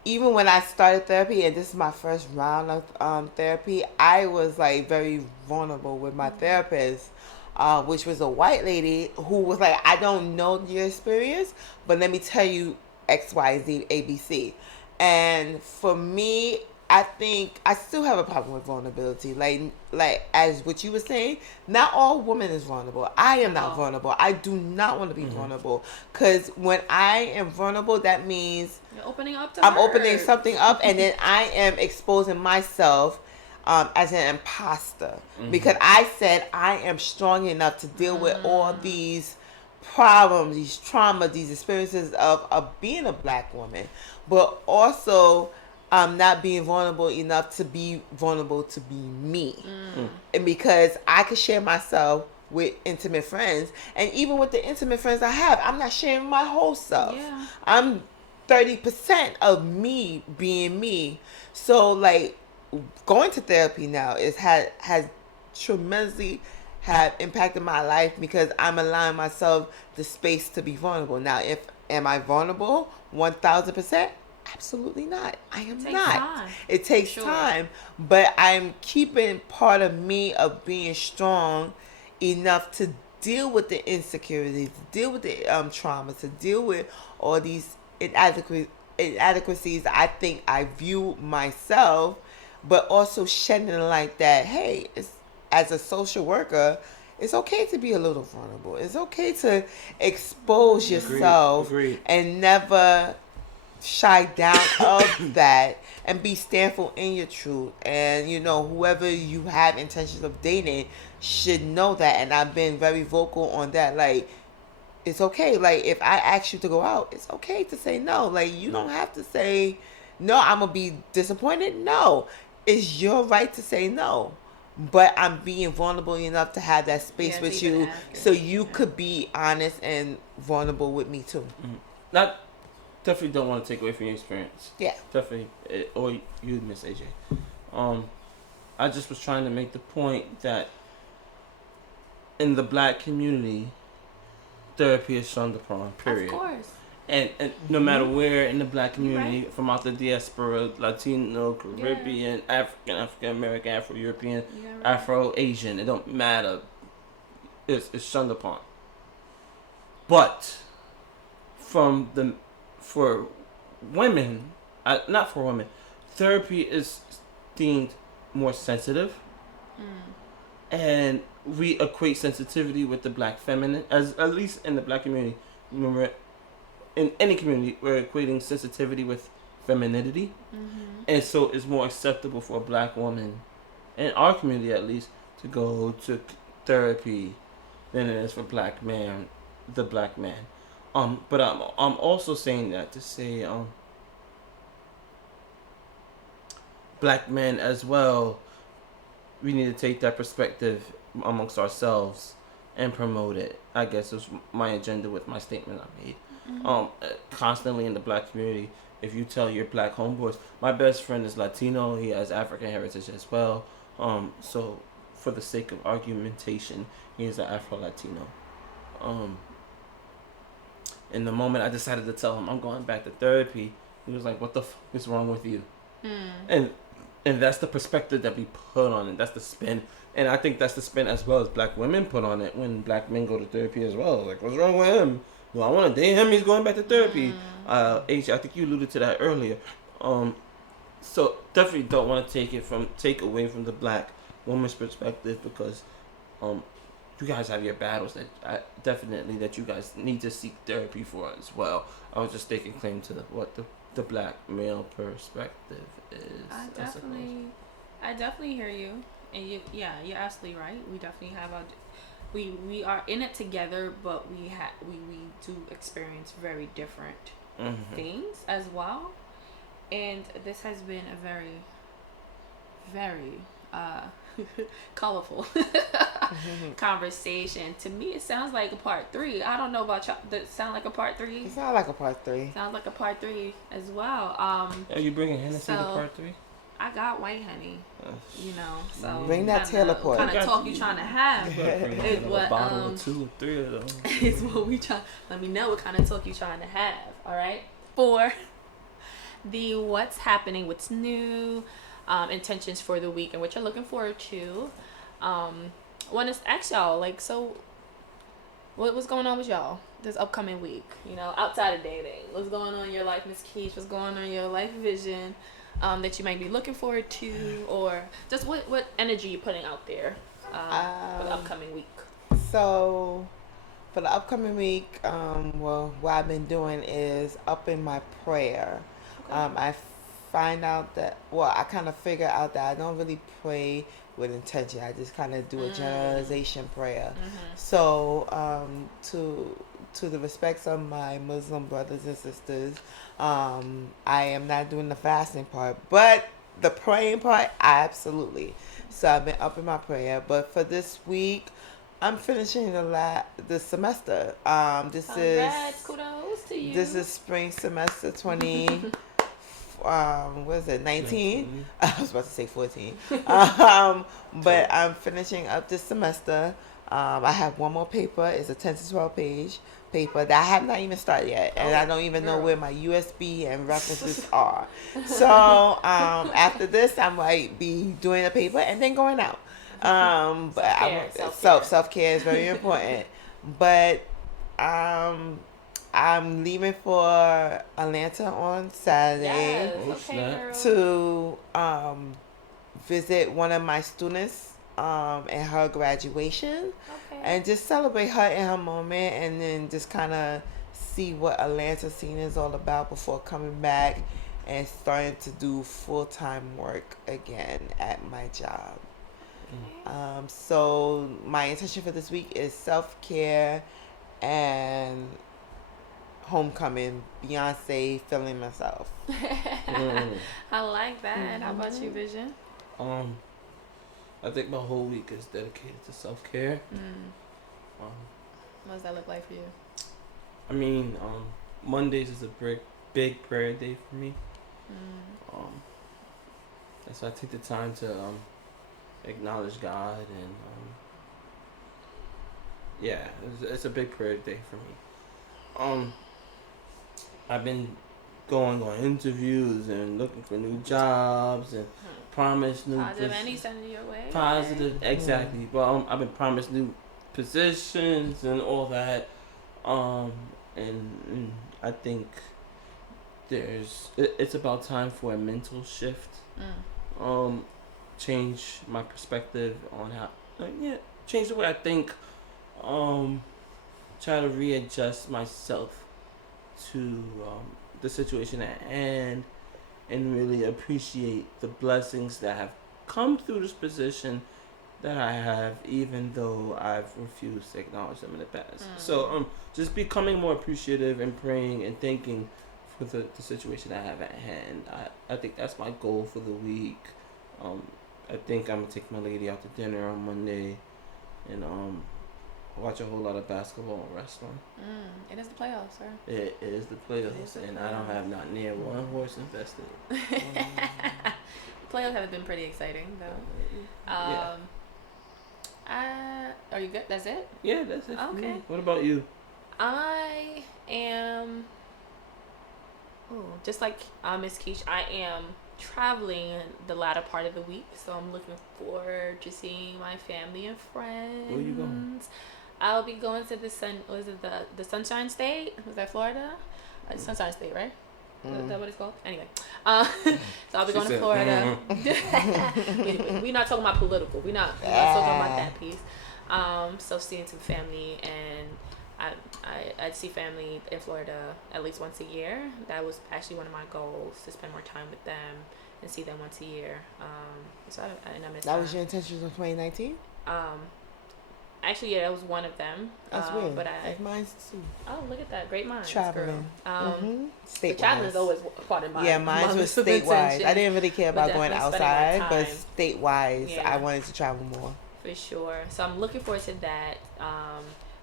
even when I started therapy, and this is my first round of therapy, I was, like, very vulnerable with my therapist. Which was a white lady who was like, I don't know your experience, but let me tell you X, Y, Z, A, B, C. And for me, I think I still have a problem with vulnerability. Like as what you were saying, not all women is vulnerable. I am not vulnerable. I do not want to be vulnerable. Because when I am vulnerable, that means you're opening up to I'm opening something up, and then I am exposing myself as an imposter, because I said I am strong enough to deal with all these problems, these traumas, these experiences of being a black woman, but also not being vulnerable enough to be vulnerable to be me. And because I could share myself with intimate friends, and even with the intimate friends I have, I'm not sharing my whole self. I'm 30% of me being me. So like, going to therapy now has tremendously have impacted my life, because I'm allowing myself the space to be vulnerable. Now, am I vulnerable 1,000%? Absolutely not. I am not. It takes time, but I'm keeping part of me of being strong enough to deal with the insecurities, to deal with the trauma, to deal with all these inadequacies I think I view myself, but also shedding light that, hey, as a social worker, it's okay to be a little vulnerable. It's okay to expose yourself and never shy down of that, and be standful in your truth. And, you know, whoever you have intentions of dating should know that. And I've been very vocal on that. Like, it's okay. Like, if I ask you to go out, it's okay to say no. Like, you don't have to say, no, I'm going to be disappointed. No. It's your right to say no, but I'm being vulnerable enough to have that space with you, so you could be honest and vulnerable with me too. Not definitely don't want to take away from your experience. Yeah, definitely. Or you, Miss AJ. I just was trying to make the point that in the black community, therapy is shunned upon. Period. Of course. And no matter where in the black community, from out the diaspora, Latino, Caribbean, African American, Afro-European, Afro-Asian, it don't matter. It's shunned upon. But for women, not for women, therapy is deemed more sensitive, and we equate sensitivity with the black feminine, as at least in the black community. Remember, in any community, we're equating sensitivity with femininity. And so it's more acceptable for a black woman, in our community at least, to go to therapy than it is for the black man. But I'm also saying that to say black men as well, we need to take that perspective amongst ourselves and promote it. I guess is my agenda with my statement I made. Constantly in the black community, if you tell your black homeboys, my best friend is Latino, he has African heritage as well. So for the sake of argumentation, he is an Afro-Latino. In the moment I decided to tell him I'm going back to therapy, he was like, "What the fuck is wrong with you?" And that's the perspective that we put on it. That's the spin. And I think that's the spin as well as black women put on it when black men go to therapy as well. Like, what's wrong with him? Do I want to date him? He's going back to therapy. H, I think you alluded to that earlier. So definitely don't want to take away from the black woman's perspective because you guys have your battles that you guys need to seek therapy for as well. I was just taking claim to what the black male perspective is. I definitely hear you, and you're absolutely right. We definitely have we are in it together, but we do experience very different things as well, and this has been a very, very colorful conversation. To me, it sounds like a part 3. I don't know about y'all. Does it sound like a part 3? It sounds like a part 3. Sounds like a part 3 as well. Are you bringing Hennessy to part 3? I got white honey, so bring that Taylor Port. What kind of talk you trying to have? It's what a bottle of 2 or 3 of those. It's what we try. Let me know what kind of talk you trying to have. All right, for the what's happening, what's new, intentions for the week, and what you're looking forward to. Want to ask y'all, so what's going on with y'all this upcoming week? Outside of dating, what's going on in your life, Miss Keesh? What's going on in your life vision? That you might be looking forward to, or just what energy you're putting out there for the upcoming week. So, for the upcoming week, what I've been doing is upping my prayer. Okay. I find out that, I kind of figure out that I don't really pray with intention. I just kind of do a generalization prayer. So, to the respects of my Muslim brothers and sisters, I am not doing the fasting part, but the praying part, absolutely. So I've been upping my prayer. But for this week, I'm finishing the semester. Congrats, kudos to you. This is spring semester 20. What is it, 19? I was about to say 14. But I'm finishing up this semester. I have one more paper. It's a 10 to 12 page paper that I have not even started yet, and I don't even know where my USB and references are. So after this, I might be doing a paper and then going out. But self-care is very important. But I'm leaving for Atlanta on Saturday to visit one of my students and her graduation, and just celebrate her in her moment, and then just kind of see what Atlanta scene is all about before coming back and starting to do full-time work again at my job. So my intention for this week is self-care and homecoming, Beyonce, feeling myself. I like that. How about you, Vision? I think my whole week is dedicated to self-care. What does that look like for you? I mean, Mondays is a big prayer day for me. So I take the time to acknowledge God, and it's a big prayer day for me. I've been going on interviews and looking for new jobs and promised new positive, and he sent it your way. Positive, exactly. But I've been promised new positions and all that. And I think it's about time for a mental shift. Change my perspective on how, change the way I think. Try to readjust myself to the situation at hand, and really appreciate the blessings that have come through this position, that I have, even though I've refused to acknowledge them in the past. So just becoming more appreciative and praying and thanking for the situation I have at hand. I think that's my goal for the week. Um, I think I'm gonna take my lady out to dinner on Monday, and watch a whole lot of basketball and wrestling. It is the playoffs, sir. It is the playoffs, and I don't have not near one horse invested. Playoffs have been pretty exciting, though. Yeah. Are you good? That's it? Yeah, that's it. Okay. What about you? I am. Oh, just like Miss Keesh, I am traveling the latter part of the week, so I'm looking forward to seeing my family and friends. Where you going? I'll be going to the Sunshine State? Was that Florida? Sunshine State, right? Is that what it's called? Anyway, so I'll be going to Florida. We're not talking about political. We're not talking about that piece. So seeing some family, and I'd see family in Florida at least once a year. That was actually one of my goals, to spend more time with them and see them once a year. So I miss that was your intentions in 2019? Actually, yeah, that was one of them. That's weird. But like mine's too. Oh, look at that. Great minds. Traveling. Statewide. Traveling is always part of my mine was statewide. I didn't really care about going outside, but statewide, I wanted to travel more. For sure. So I'm looking forward to that.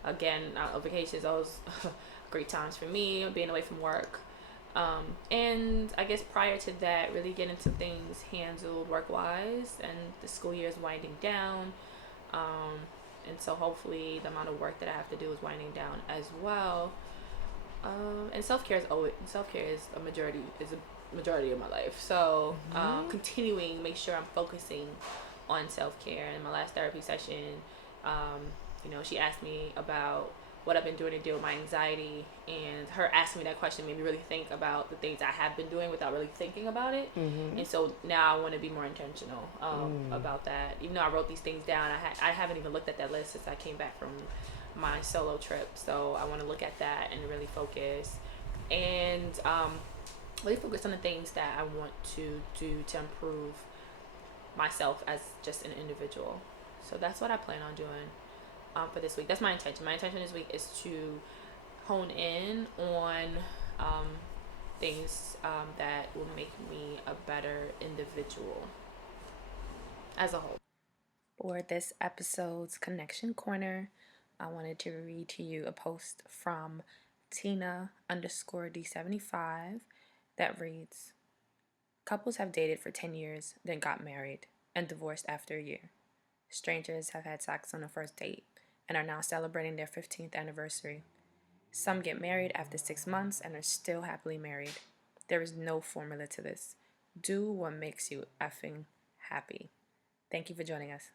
Again, vacations always great times for me, being away from work. And I guess prior to that, really getting some things handled work-wise, and the school year is winding down. And so hopefully the amount of work that I have to do is winding down as well. And self-care is a majority of my life. So continuing, make sure I'm focusing on self-care. In my last therapy session, she asked me about what I've been doing to deal with my anxiety, and her asking me that question made me really think about the things I have been doing without really thinking about it. And so now I want to be more intentional about that. Even though I wrote these things down, I haven't even looked at that list since I came back from my solo trip. So I want to look at that and really focus, and really focus on the things that I want to do to improve myself as just an individual. So that's what I plan on doing for this week. That's my intention. My intention this week is to hone in on things that will make me a better individual as a whole. For this episode's Connection Corner, I wanted to read to you a post from Tina_D75 that reads, "Couples have dated for 10 years, then got married, and divorced after a year. Strangers have had sex on the first date and are now celebrating their 15th anniversary. Some get married after 6 months and are still happily married. There is no formula to this. Do what makes you effing happy." Thank you for joining us.